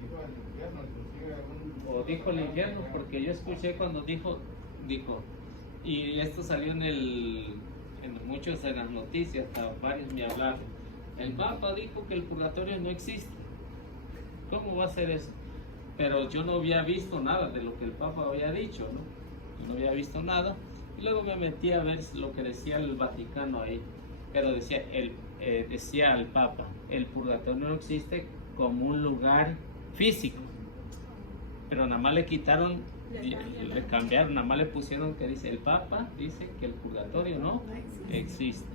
Dijo el infierno, inclusive O dijo el infierno, porque yo escuché cuando dijo, y esto salió en muchos de las noticias, hasta varios me hablaron. El Papa dijo que el purgatorio no existe. ¿Cómo va a ser eso? Pero yo no había visto nada de lo que el Papa había dicho, ¿no? Yo no había visto nada. Y luego me metí a ver lo que decía el Vaticano ahí. Pero decía el Papa, el purgatorio no existe como un lugar físico. Pero nada más le quitaron, le cambiaron, nada más le pusieron que dice, el Papa dice que el purgatorio no existe.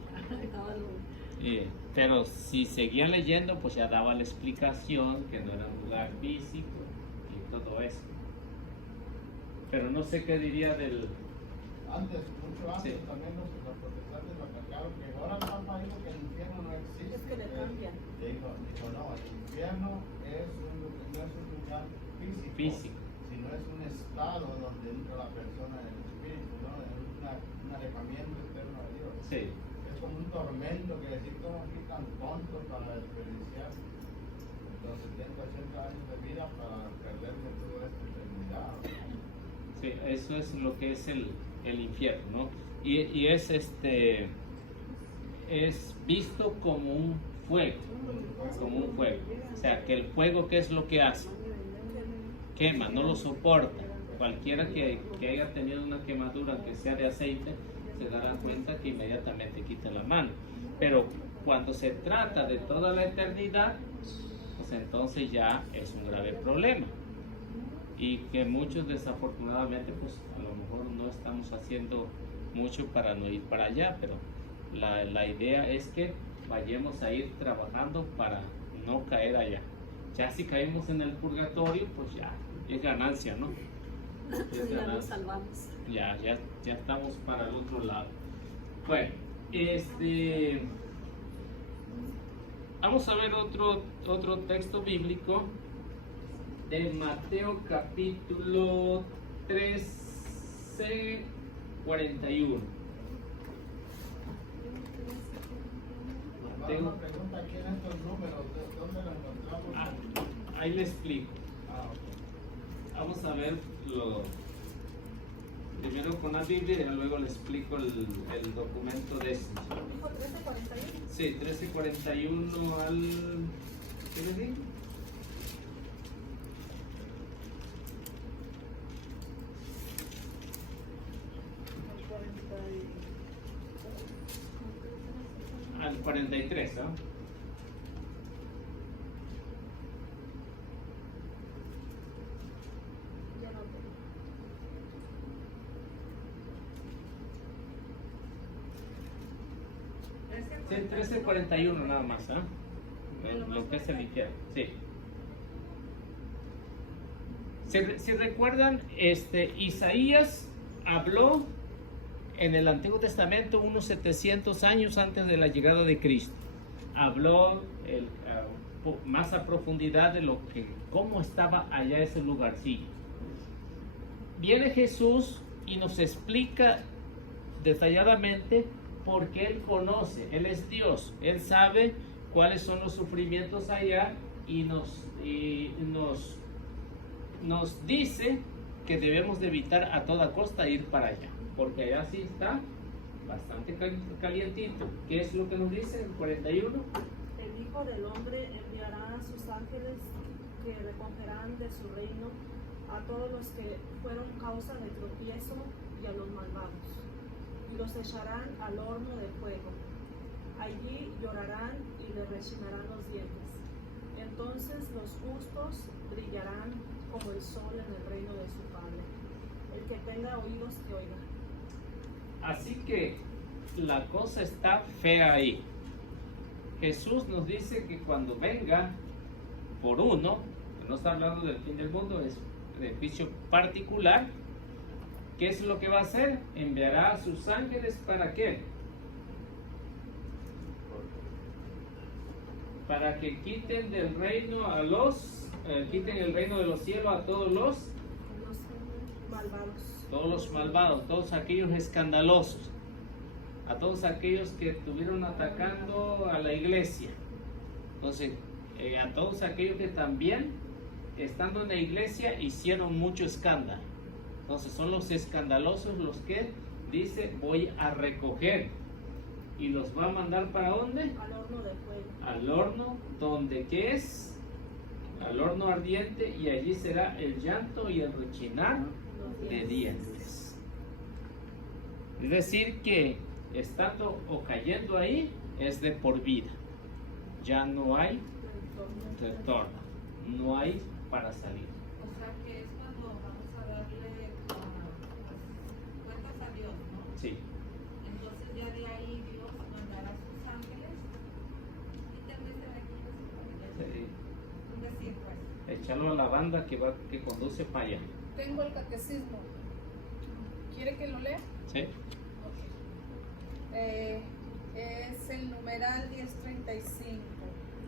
Pero si seguían leyendo, pues ya daba la explicación que no era un lugar físico y todo eso. Pero no sé qué diría del... mucho antes, Sí. también los protestantes lo atacaron, que ahora el Papa dijo que el infierno no existe. Es que le cambian. Dijo, no, el infierno no es un lugar físico, sino es un estado donde entra la persona en el espíritu, ¿no? Es un alejamiento eterno de Dios. Sí, Es como un tormento, que decir, como aquí tan tontos para desperdiciar los 70, 80 años de vida para perderme toda esta eternidad. sí, eso es lo que es el infierno, ¿no? Y es es visto como un fuego, O sea, que el fuego, ¿qué es lo que hace? Quema, no lo soporta. Cualquiera que haya tenido una quemadura que sea de aceite, se dará cuenta que inmediatamente quita la mano. Pero cuando se trata de toda la eternidad, pues entonces ya es un grave problema. Y que muchos desafortunadamente, pues a lo mejor no estamos haciendo mucho para no ir para allá, pero la idea es que vayamos a ir trabajando para no caer allá. Ya si caemos en el purgatorio, pues ya es ganancia, ¿no? Es Ya nos ganancia. salvamos. Ya estamos para el otro lado. Bueno, vamos a ver otro texto bíblico de Mateo capítulo 13, 41. Hermano, una pregunta, ¿quién es estos números? ¿Dónde los encontramos? Ahí le explico. Ok. Vamos a ver primero con la Biblia y luego le explico el documento de eso. Dijo 13:41. Sí, 13:41 al... ¿Qué le digo? Al 43, ¿no? Ya no tengo. Sí, 13:41 nada más, ¿ah? Lo que es el infierno, sí. Si recuerdan, Isaías habló en el Antiguo Testamento unos 700 años antes de la llegada de Cristo. Habló más a profundidad de cómo estaba allá ese lugarcillo. Viene Jesús y nos explica detalladamente porque Él conoce, Él es Dios, Él sabe cuáles son los sufrimientos allá y nos dice que debemos de evitar a toda costa ir para allá, porque allá sí está bastante calientito. ¿Qué es lo que nos dice el 41? El Hijo del Hombre enviará a sus ángeles que recogerán de su reino a todos los que fueron causa de tropiezo y a los malvados. y los echarán al horno de fuego. Allí llorarán y le rechinarán los dientes. Entonces los justos brillarán como el sol en el reino de su Padre. El que tenga oídos, que oiga. Así que la cosa está fea ahí. Jesús nos dice que cuando venga por uno, no está hablando del fin del mundo, es de juicio particular, ¿qué es lo que va a hacer? Enviará a sus ángeles, ¿para qué? Para que quiten del reino a quiten el reino de los cielos a todos los malvados, todos aquellos escandalosos, a todos aquellos que estuvieron atacando a la iglesia. Entonces, a todos aquellos que también, estando en la iglesia, hicieron mucho escándalo. Entonces, son los escandalosos los que dice, voy a recoger. ¿Y los va a mandar para dónde? Al horno de fuego. Al horno, donde ¿qué es? Al horno ardiente, y allí será el llanto y el rechinar de dientes. Es decir que estando o cayendo ahí es de por vida. Ya no hay retorno, no hay para salir. O sea que es cuando vamos a darle cuentas a Dios, ¿no? Sí. Entonces ya de ahí Dios mandará a sus ángeles y también de aquí un decir pues. Echarlo a la banda que conduce para allá. Tengo el catecismo. ¿Quiere que lo lea? ¿Sí? Es el numeral 1035.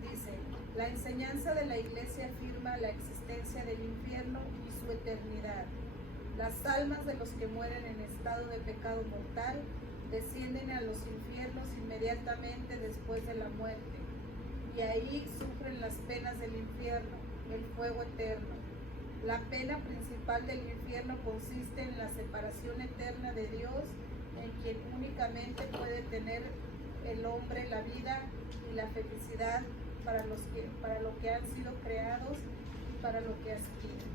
Dice: la enseñanza de la Iglesia afirma la existencia del infierno y su eternidad. Las almas de los que mueren en estado de pecado mortal descienden a los infiernos inmediatamente después de la muerte, y ahí sufren las penas del infierno, el fuego eterno. La pena principal del infierno consiste en la separación eterna de Dios, en quien únicamente puede tener el hombre la vida y la felicidad para lo que han sido creados y para lo que aspiran.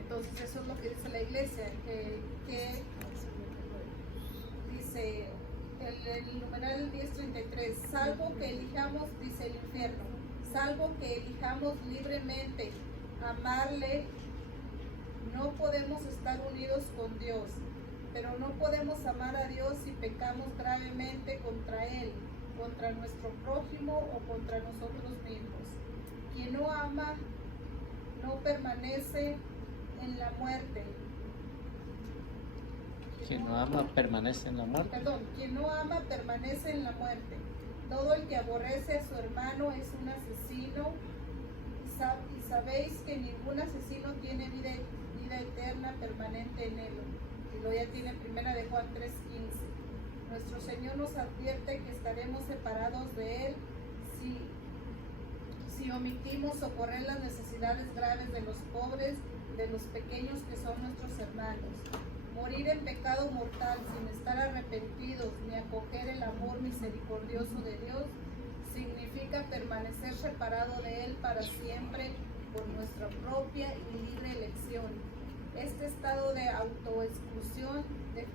Entonces eso es lo que dice la Iglesia, que dice el numeral 1033, salvo que elijamos, dice el infierno, salvo que elijamos libremente amarle, no podemos estar unidos con Dios, pero no podemos amar a Dios si pecamos gravemente contra Él, contra nuestro prójimo o contra nosotros mismos. Quien no ama no permanece en la muerte. Quien no ama permanece en la muerte. Perdón, quien no ama permanece en la muerte. Todo el que aborrece a su hermano es un asesino, y sabéis que ningún asesino tiene vida eterna permanente en él. Y luego ya tiene 1 de Juan 3:15. Nuestro Señor nos advierte que estaremos separados de Él si omitimos socorrer las necesidades graves de los pobres, de los pequeños que son nuestros hermanos. Morir en pecado mortal sin estar arrepentidos ni acoger el amor misericordioso de Dios significa permanecer separado de Él para siempre por nuestra propia y libre elección. Este estado de autoexclusión es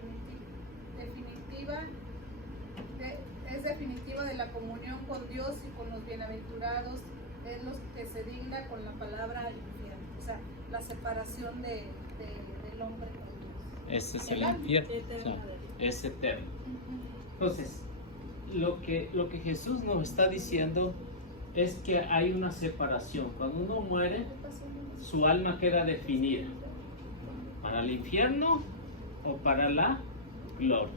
definitiva de la comunión con Dios y con los bienaventurados, es lo que se digna con la palabra infierno, o sea, la separación del hombre con Dios. Ese es el infierno, o sea, es eterno. Entonces, lo que Jesús nos está diciendo es que hay una separación. Cuando uno muere, su alma queda definida para el infierno o para la gloria,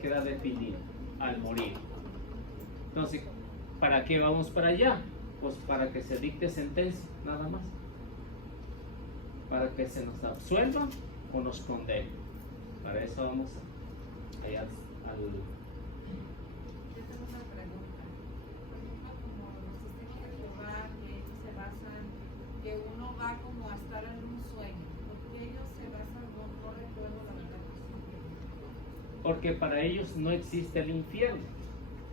queda definida al morir. Entonces, ¿para qué vamos para allá? Pues para que se dicte sentencia, nada más, para que se nos absuelva o nos condene. Para eso vamos allá al... Yo tengo una pregunta. Por ejemplo, como los testigos de Jehová, que ellos se basan, que uno va como a estar en un sueño, porque ellos se basan, no recuerdo la verdad. Porque para ellos no existe el infierno.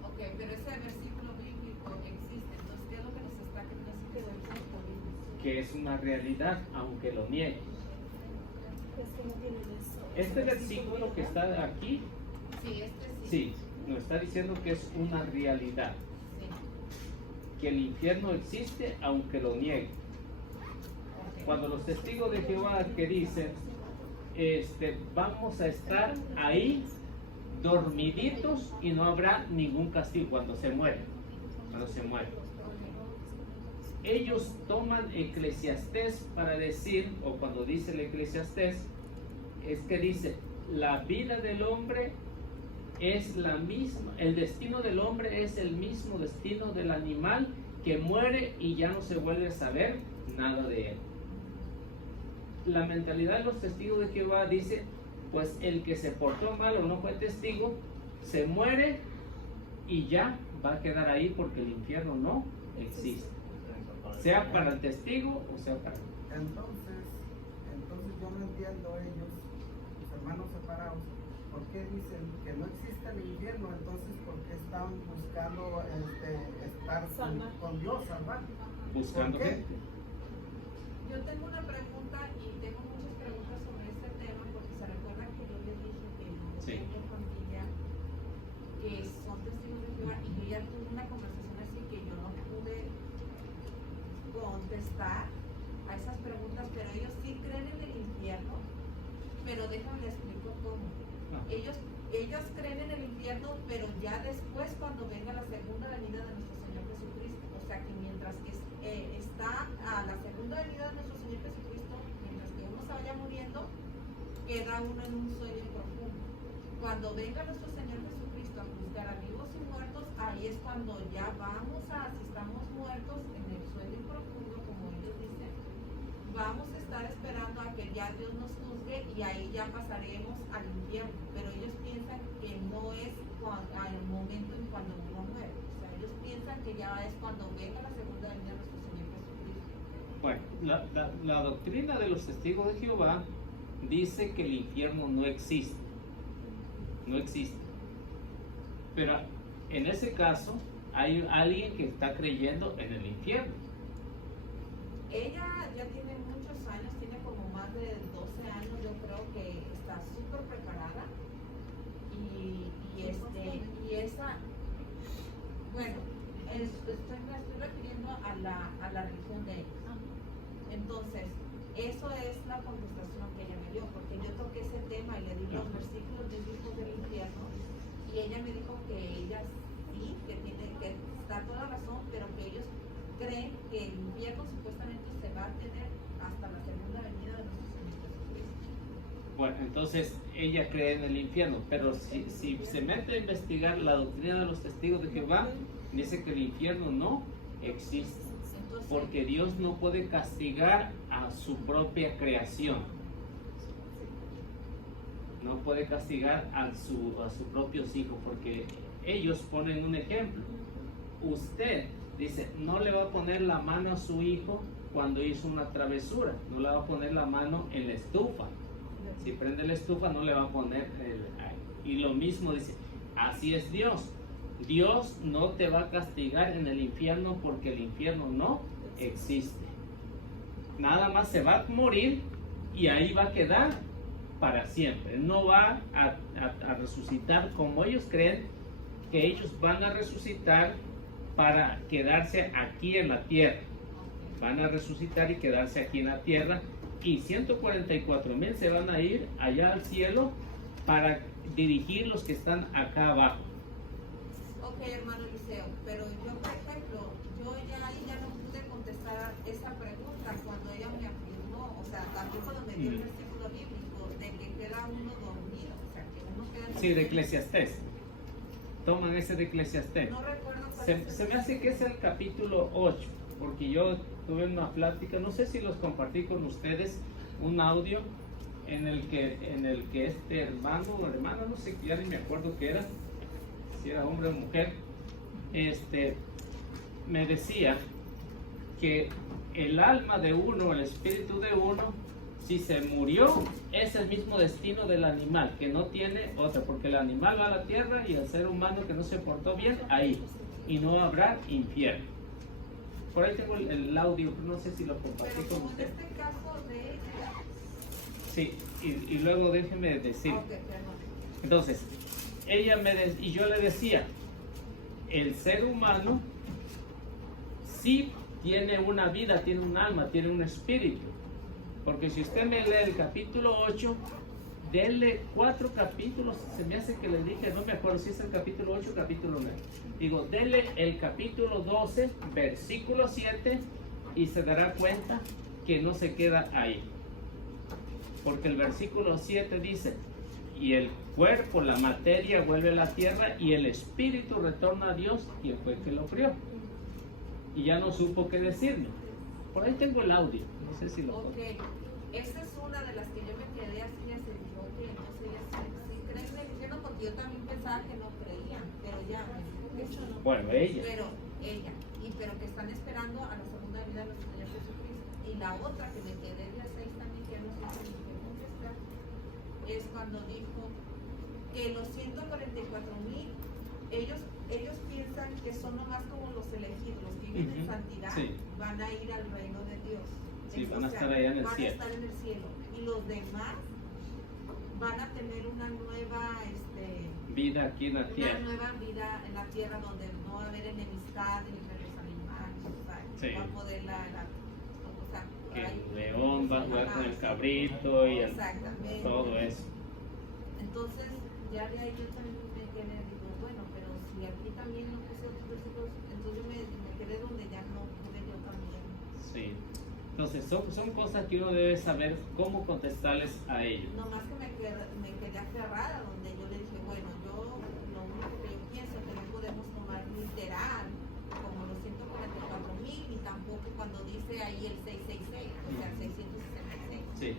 Ok, pero ese versículo bíblico existe, entonces, ¿qué es lo que nos está queriendo decir? Que es una realidad, aunque lo niegue. Es que no tienen eso. Este versículo que está aquí, Sí, este sí. sí, nos está diciendo que es una realidad, Sí. que el infierno existe aunque lo niegue. Ok. Cuando los testigos de Jehová que dicen, vamos a estar ahí dormiditos y no habrá ningún castigo cuando se mueren, ellos toman Eclesiastés para decir, o cuando dice el Eclesiastés, es que dice, la vida del hombre es la misma, el destino del hombre es el mismo destino del animal que muere y ya no se vuelve a saber nada de él. La mentalidad de los testigos de Jehová dice, pues el que se portó mal o no fue testigo, se muere y ya va a quedar ahí porque el infierno no existe. Sea para el testigo o sea para... Entonces yo no entiendo ellos, los hermanos separados, ¿por qué dicen que no existe el infierno? Entonces, ¿por qué están buscando estar con Dios, salvar? Buscando ¿Por qué? gente. Yo tengo una pregunta y tengo muchas preguntas sobre este tema porque se recuerda que yo les dije que yo Sí. tengo familia que son testigos de Jehová y yo ya tuve una conversación así que yo no pude contestar a esas preguntas, pero ellos sí creen en el infierno, pero déjame les explico cómo. Ah. Ellos creen en el infierno, pero ya después cuando venga la segunda venida de nuestro Señor Jesucristo. O sea que mientras que está a la segunda venida de nuestro Señor Jesucristo, mientras que uno se vaya muriendo, queda uno en un sueño profundo. Cuando venga nuestro Señor Jesucristo a juzgar a vivos y muertos, ahí es cuando ya vamos a, si estamos muertos en el sueño profundo, como ellos dicen, vamos a estar esperando a que ya Dios nos juzgue y ahí ya pasaremos al infierno. Pero ellos piensan que no es al momento en cuando uno muere. O sea, ellos piensan que ya es cuando venga la segunda venida de nuestro Señor Jesucristo. Bueno, la doctrina de los testigos de Jehová dice que el infierno no existe. No existe. Pero en ese caso hay alguien que está creyendo en el infierno. Ella ya tiene muchos años, tiene como más de 12 años, yo creo que está súper preparada y esa, bueno, me estoy refiriendo a la religión de ellos. Entonces, eso es la contestación que ella me dio, porque yo toqué ese tema y le di los versículos bíblicos del infierno y ella me dijo que ella sí, que está toda la razón, pero que ellos creen que el infierno supuestamente se va a tener hasta la segunda venida de nuestro Señor Jesucristo. Bueno, entonces ella cree en el infierno, pero si se mete a investigar la doctrina de los testigos de Jehová, dice que el infierno no existe, Entonces, porque Dios no puede castigar a su propia creación. No puede castigar a sus propios hijos, porque ellos ponen un ejemplo. Usted dice, no le va a poner la mano a su hijo cuando hizo una travesura, no le va a poner la mano en la estufa. Si prende la estufa no le va a poner y lo mismo dice, así es Dios. Dios no te va a castigar en el infierno porque el infierno no existe. Nada más se va a morir y ahí va a quedar para siempre. No va a resucitar como ellos creen que ellos van a resucitar para quedarse aquí en la tierra. Van a resucitar y quedarse aquí en la tierra y 144,000 se van a ir allá al cielo para dirigir los que están acá abajo. ok, hermano Eliseo, pero yo, por ejemplo, yo ya ahí ya no pude contestar esa pregunta cuando ella me afirmó, o sea, también cuando me dio el versículo bíblico de que queda uno dormido, o sea, que uno queda en Sí, de Eclesiastés. Toman ese de Eclesiastés. No recuerdo cuál es Se me hace que es el capítulo 8, porque yo tuve una plática, no sé si los compartí con ustedes, un audio en el que este hermano o hermana, no sé, ya ni me acuerdo qué era, si era hombre o mujer, me decía que el alma de uno, el espíritu de uno, si se murió, es el mismo destino del animal, que no tiene otra, porque el animal va a la tierra y el ser humano que no se portó bien, ahí, y no habrá infierno. Por ahí tengo el audio, no sé si lo compartí Pero con como en usted. este caso de ella, Sí, y luego déjeme decir. Ok, perdón. Entonces, y yo le decía, el ser humano sí tiene una vida, tiene un alma, tiene un espíritu. Porque si usted me lee el capítulo 8, denle 4 capítulos, se me hace que le dije, no me acuerdo si es el capítulo 8 o capítulo 9. Digo, denle el capítulo 12, versículo 7, y se dará cuenta que no se queda ahí. Porque el versículo 7 dice, y el cuerpo, la materia, vuelve a la tierra, y el espíritu retorna a Dios, quien fue que lo crió. Y ya no supo qué decirme. Por ahí tengo el audio, no sé si lo Ok, pongo. esta es una de las que yo me quedé así, ya se dijo que no sé, si creen en el infierno, porque yo también pensaba que no creían, pero ya me dijo que sí. Bueno, ella. Pero ella, pero que están esperando a la segunda vida de nuestro Señor Jesucristo. Y la otra que me quedé de las 6 también, que ya no sé si me quiero contestar, es cuando dijo que los 144,000, ellos piensan que son nomás como los elegidos, los que viven en santidad, Sí. van a ir al reino de Dios. Sí, van a O sea, estar allá en el van cielo. a estar en el cielo. Y los demás van a tener una nueva, Vida aquí en la una tierra. nueva vida en la tierra donde no va a haber enemistad entre los animales, o sea, Sí. va a poder o sea, Que hay- el león va a jugar con el Ajá, cabrito y exactamente. todo eso. Entonces, ya de ahí yo también me quedé, digo, bueno, pero si aquí también no puse otros versículos, entonces yo me quedé donde ya no pude yo también. Sí. Entonces son cosas que uno debe saber cómo contestarles a ellos. Nomás que me quedé aferrada, donde yo le dije, bueno, lo único que yo pienso es que no podemos tomar literal como los 144,000, ni tampoco cuando dice ahí el 666, o sea, el 666. Sí,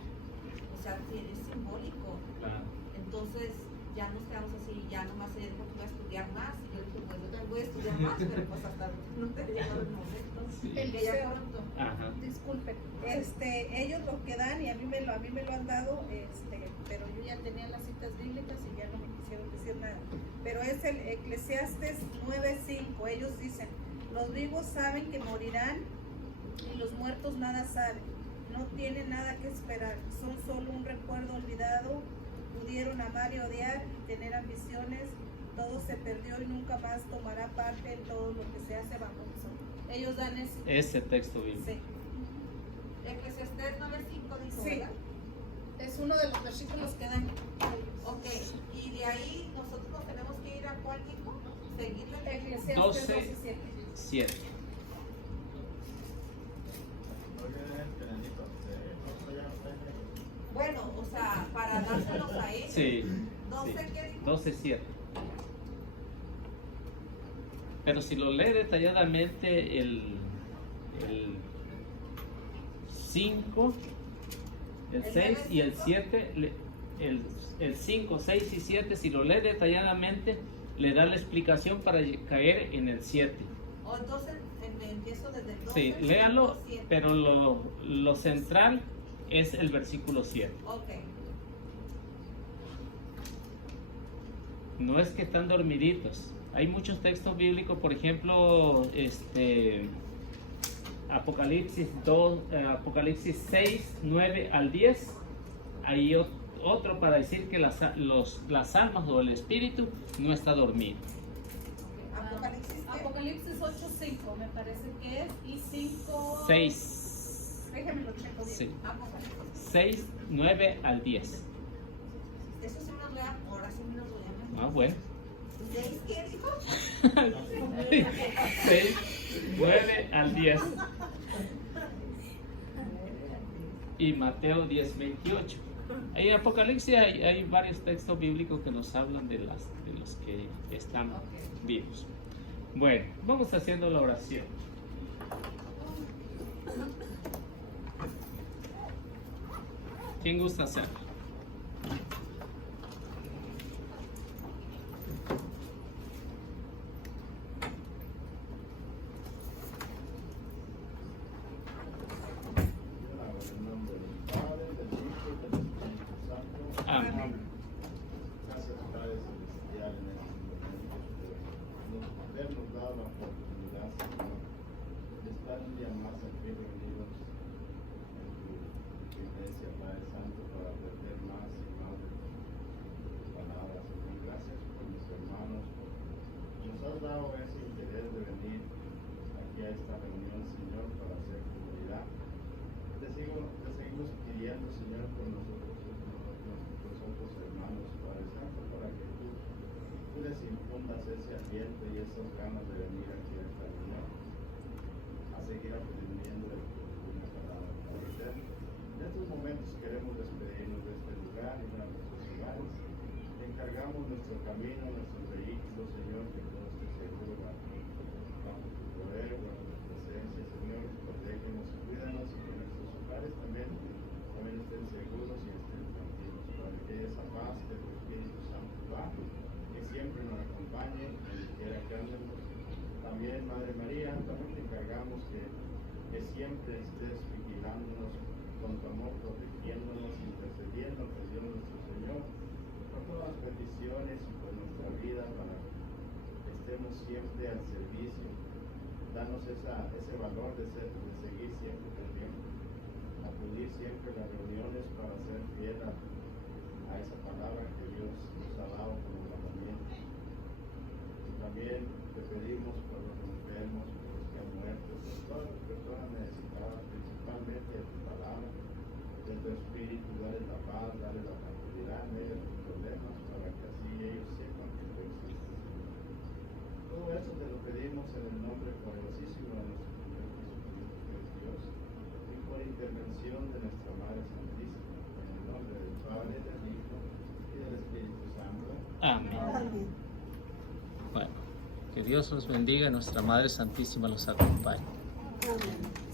O sea, sí, es simbólico. claro. Entonces ya nos quedamos así, ya nomás ella dijo que iba a estudiar más, y yo dije, pues yo también voy a estudiar más, pero pues hasta no te ha llegado el momento. Sí. Que ya pronto. Ajá. Disculpen, ellos lo que dan, y a mí me lo han dado, pero yo ya tenía las citas bíblicas y ya no me quisieron decir nada. Pero es el Eclesiastes 9:5. Ellos dicen, los vivos saben que morirán y los muertos nada saben. No tienen nada que esperar, son solo un recuerdo olvidado. Pudieron amar y odiar y tener ambiciones. Todo se perdió y nunca más tomará parte en todo lo que se hace bajo el sol. Ellos dan Ese texto bíblico. Sí. Eclesiastés 9:5 dijo, Sí. ¿verdad? Es uno de los versículos que dan. Ok, y de ahí nosotros nos tenemos que ir a cuál dijo, seguirle. Eclesiastes 12. 12:7. 7. Bueno, o sea, para dárselos a ellos. Sí. 12, sí. ¿qué dijo? 12:7. Pero si lo lee detalladamente, el 5, el 6 y el 7, el 5, 6 y 7, si lo lee detalladamente, le da la explicación para caer en el 7. O entonces empiezo desde el 12. Sí, léalo, pero lo central es el versículo 7. Ok. No es que están dormiditos. Hay muchos textos bíblicos, por ejemplo, Apocalipsis 6, 9 al 10. Hay otro para decir que las almas o el espíritu no está dormido. Apocalipsis 8:5 me parece que es, y 5. 6. Déjame lo checo bien. Sí. 6, 9 al 10. Eso sí nos lea, ahora sí nos lo llaman. Ah, bueno. 6, ¿qué dijo? 6, 9 al 10. Y Mateo 10, 28. En Apocalipsis hay varios textos bíblicos que nos hablan de los que están vivos. Bueno, vamos haciendo la oración. ¿Quién gusta hacerlo? Amén. Gracias, Padre Celestial, en este momento, por habernos dado la oportunidad, Señor, de estar un día más aquí reunidos en tu iglesia, Padre Santo, para Señor, con nuestros otros hermanos, Padre Santo, para que tú les infundas ese aliento y esas ganas de venir aquí a esta reunión, a seguir aprendiendo de tu palabra, Padre Eterno. En estos momentos queremos despedirnos de este lugar y de nuestros hogares. Te encargamos nuestro camino, nuestros vehículos, Señor, que todo esté seguro bajo tu poder, bajo tu presencia, Señor. Protégenos y cuídanos, y que nuestros hogares también estén seguros y estén tranquilos, para que esa paz de tu Espíritu Santo va, que siempre nos acompañe, donde quiera que andemos. También, Madre María, también te encargamos que siempre estés vigilándonos con tu amor, protegiéndonos, intercediendo ante Dios nuestro Señor, por todas las peticiones y por nuestra vida, para que estemos siempre al servicio. Danos ese valor de seguir siempre creyendo, acudir siempre a las reuniones para ser fiel a esa palabra que Dios nos ha dado como mandamiento. Y también te pedimos por los enfermos, por los que han muerto, por todas las personas necesitadas, principalmente de tu palabra, de tu Espíritu. Dale la paz, dale la tranquilidad en medio de los problemas, para que así ellos sepan que tú existes. Todo eso te lo pedimos en el nombre poderosísimo de nuestro Señor Jesucristo, que es Dios, y por intervención de nuestra Madre Santísima, en el nombre del Padre, del Hijo y del Espíritu Santo. Amén. Bueno, que Dios los bendiga y nuestra Madre Santísima los acompañe. Amén.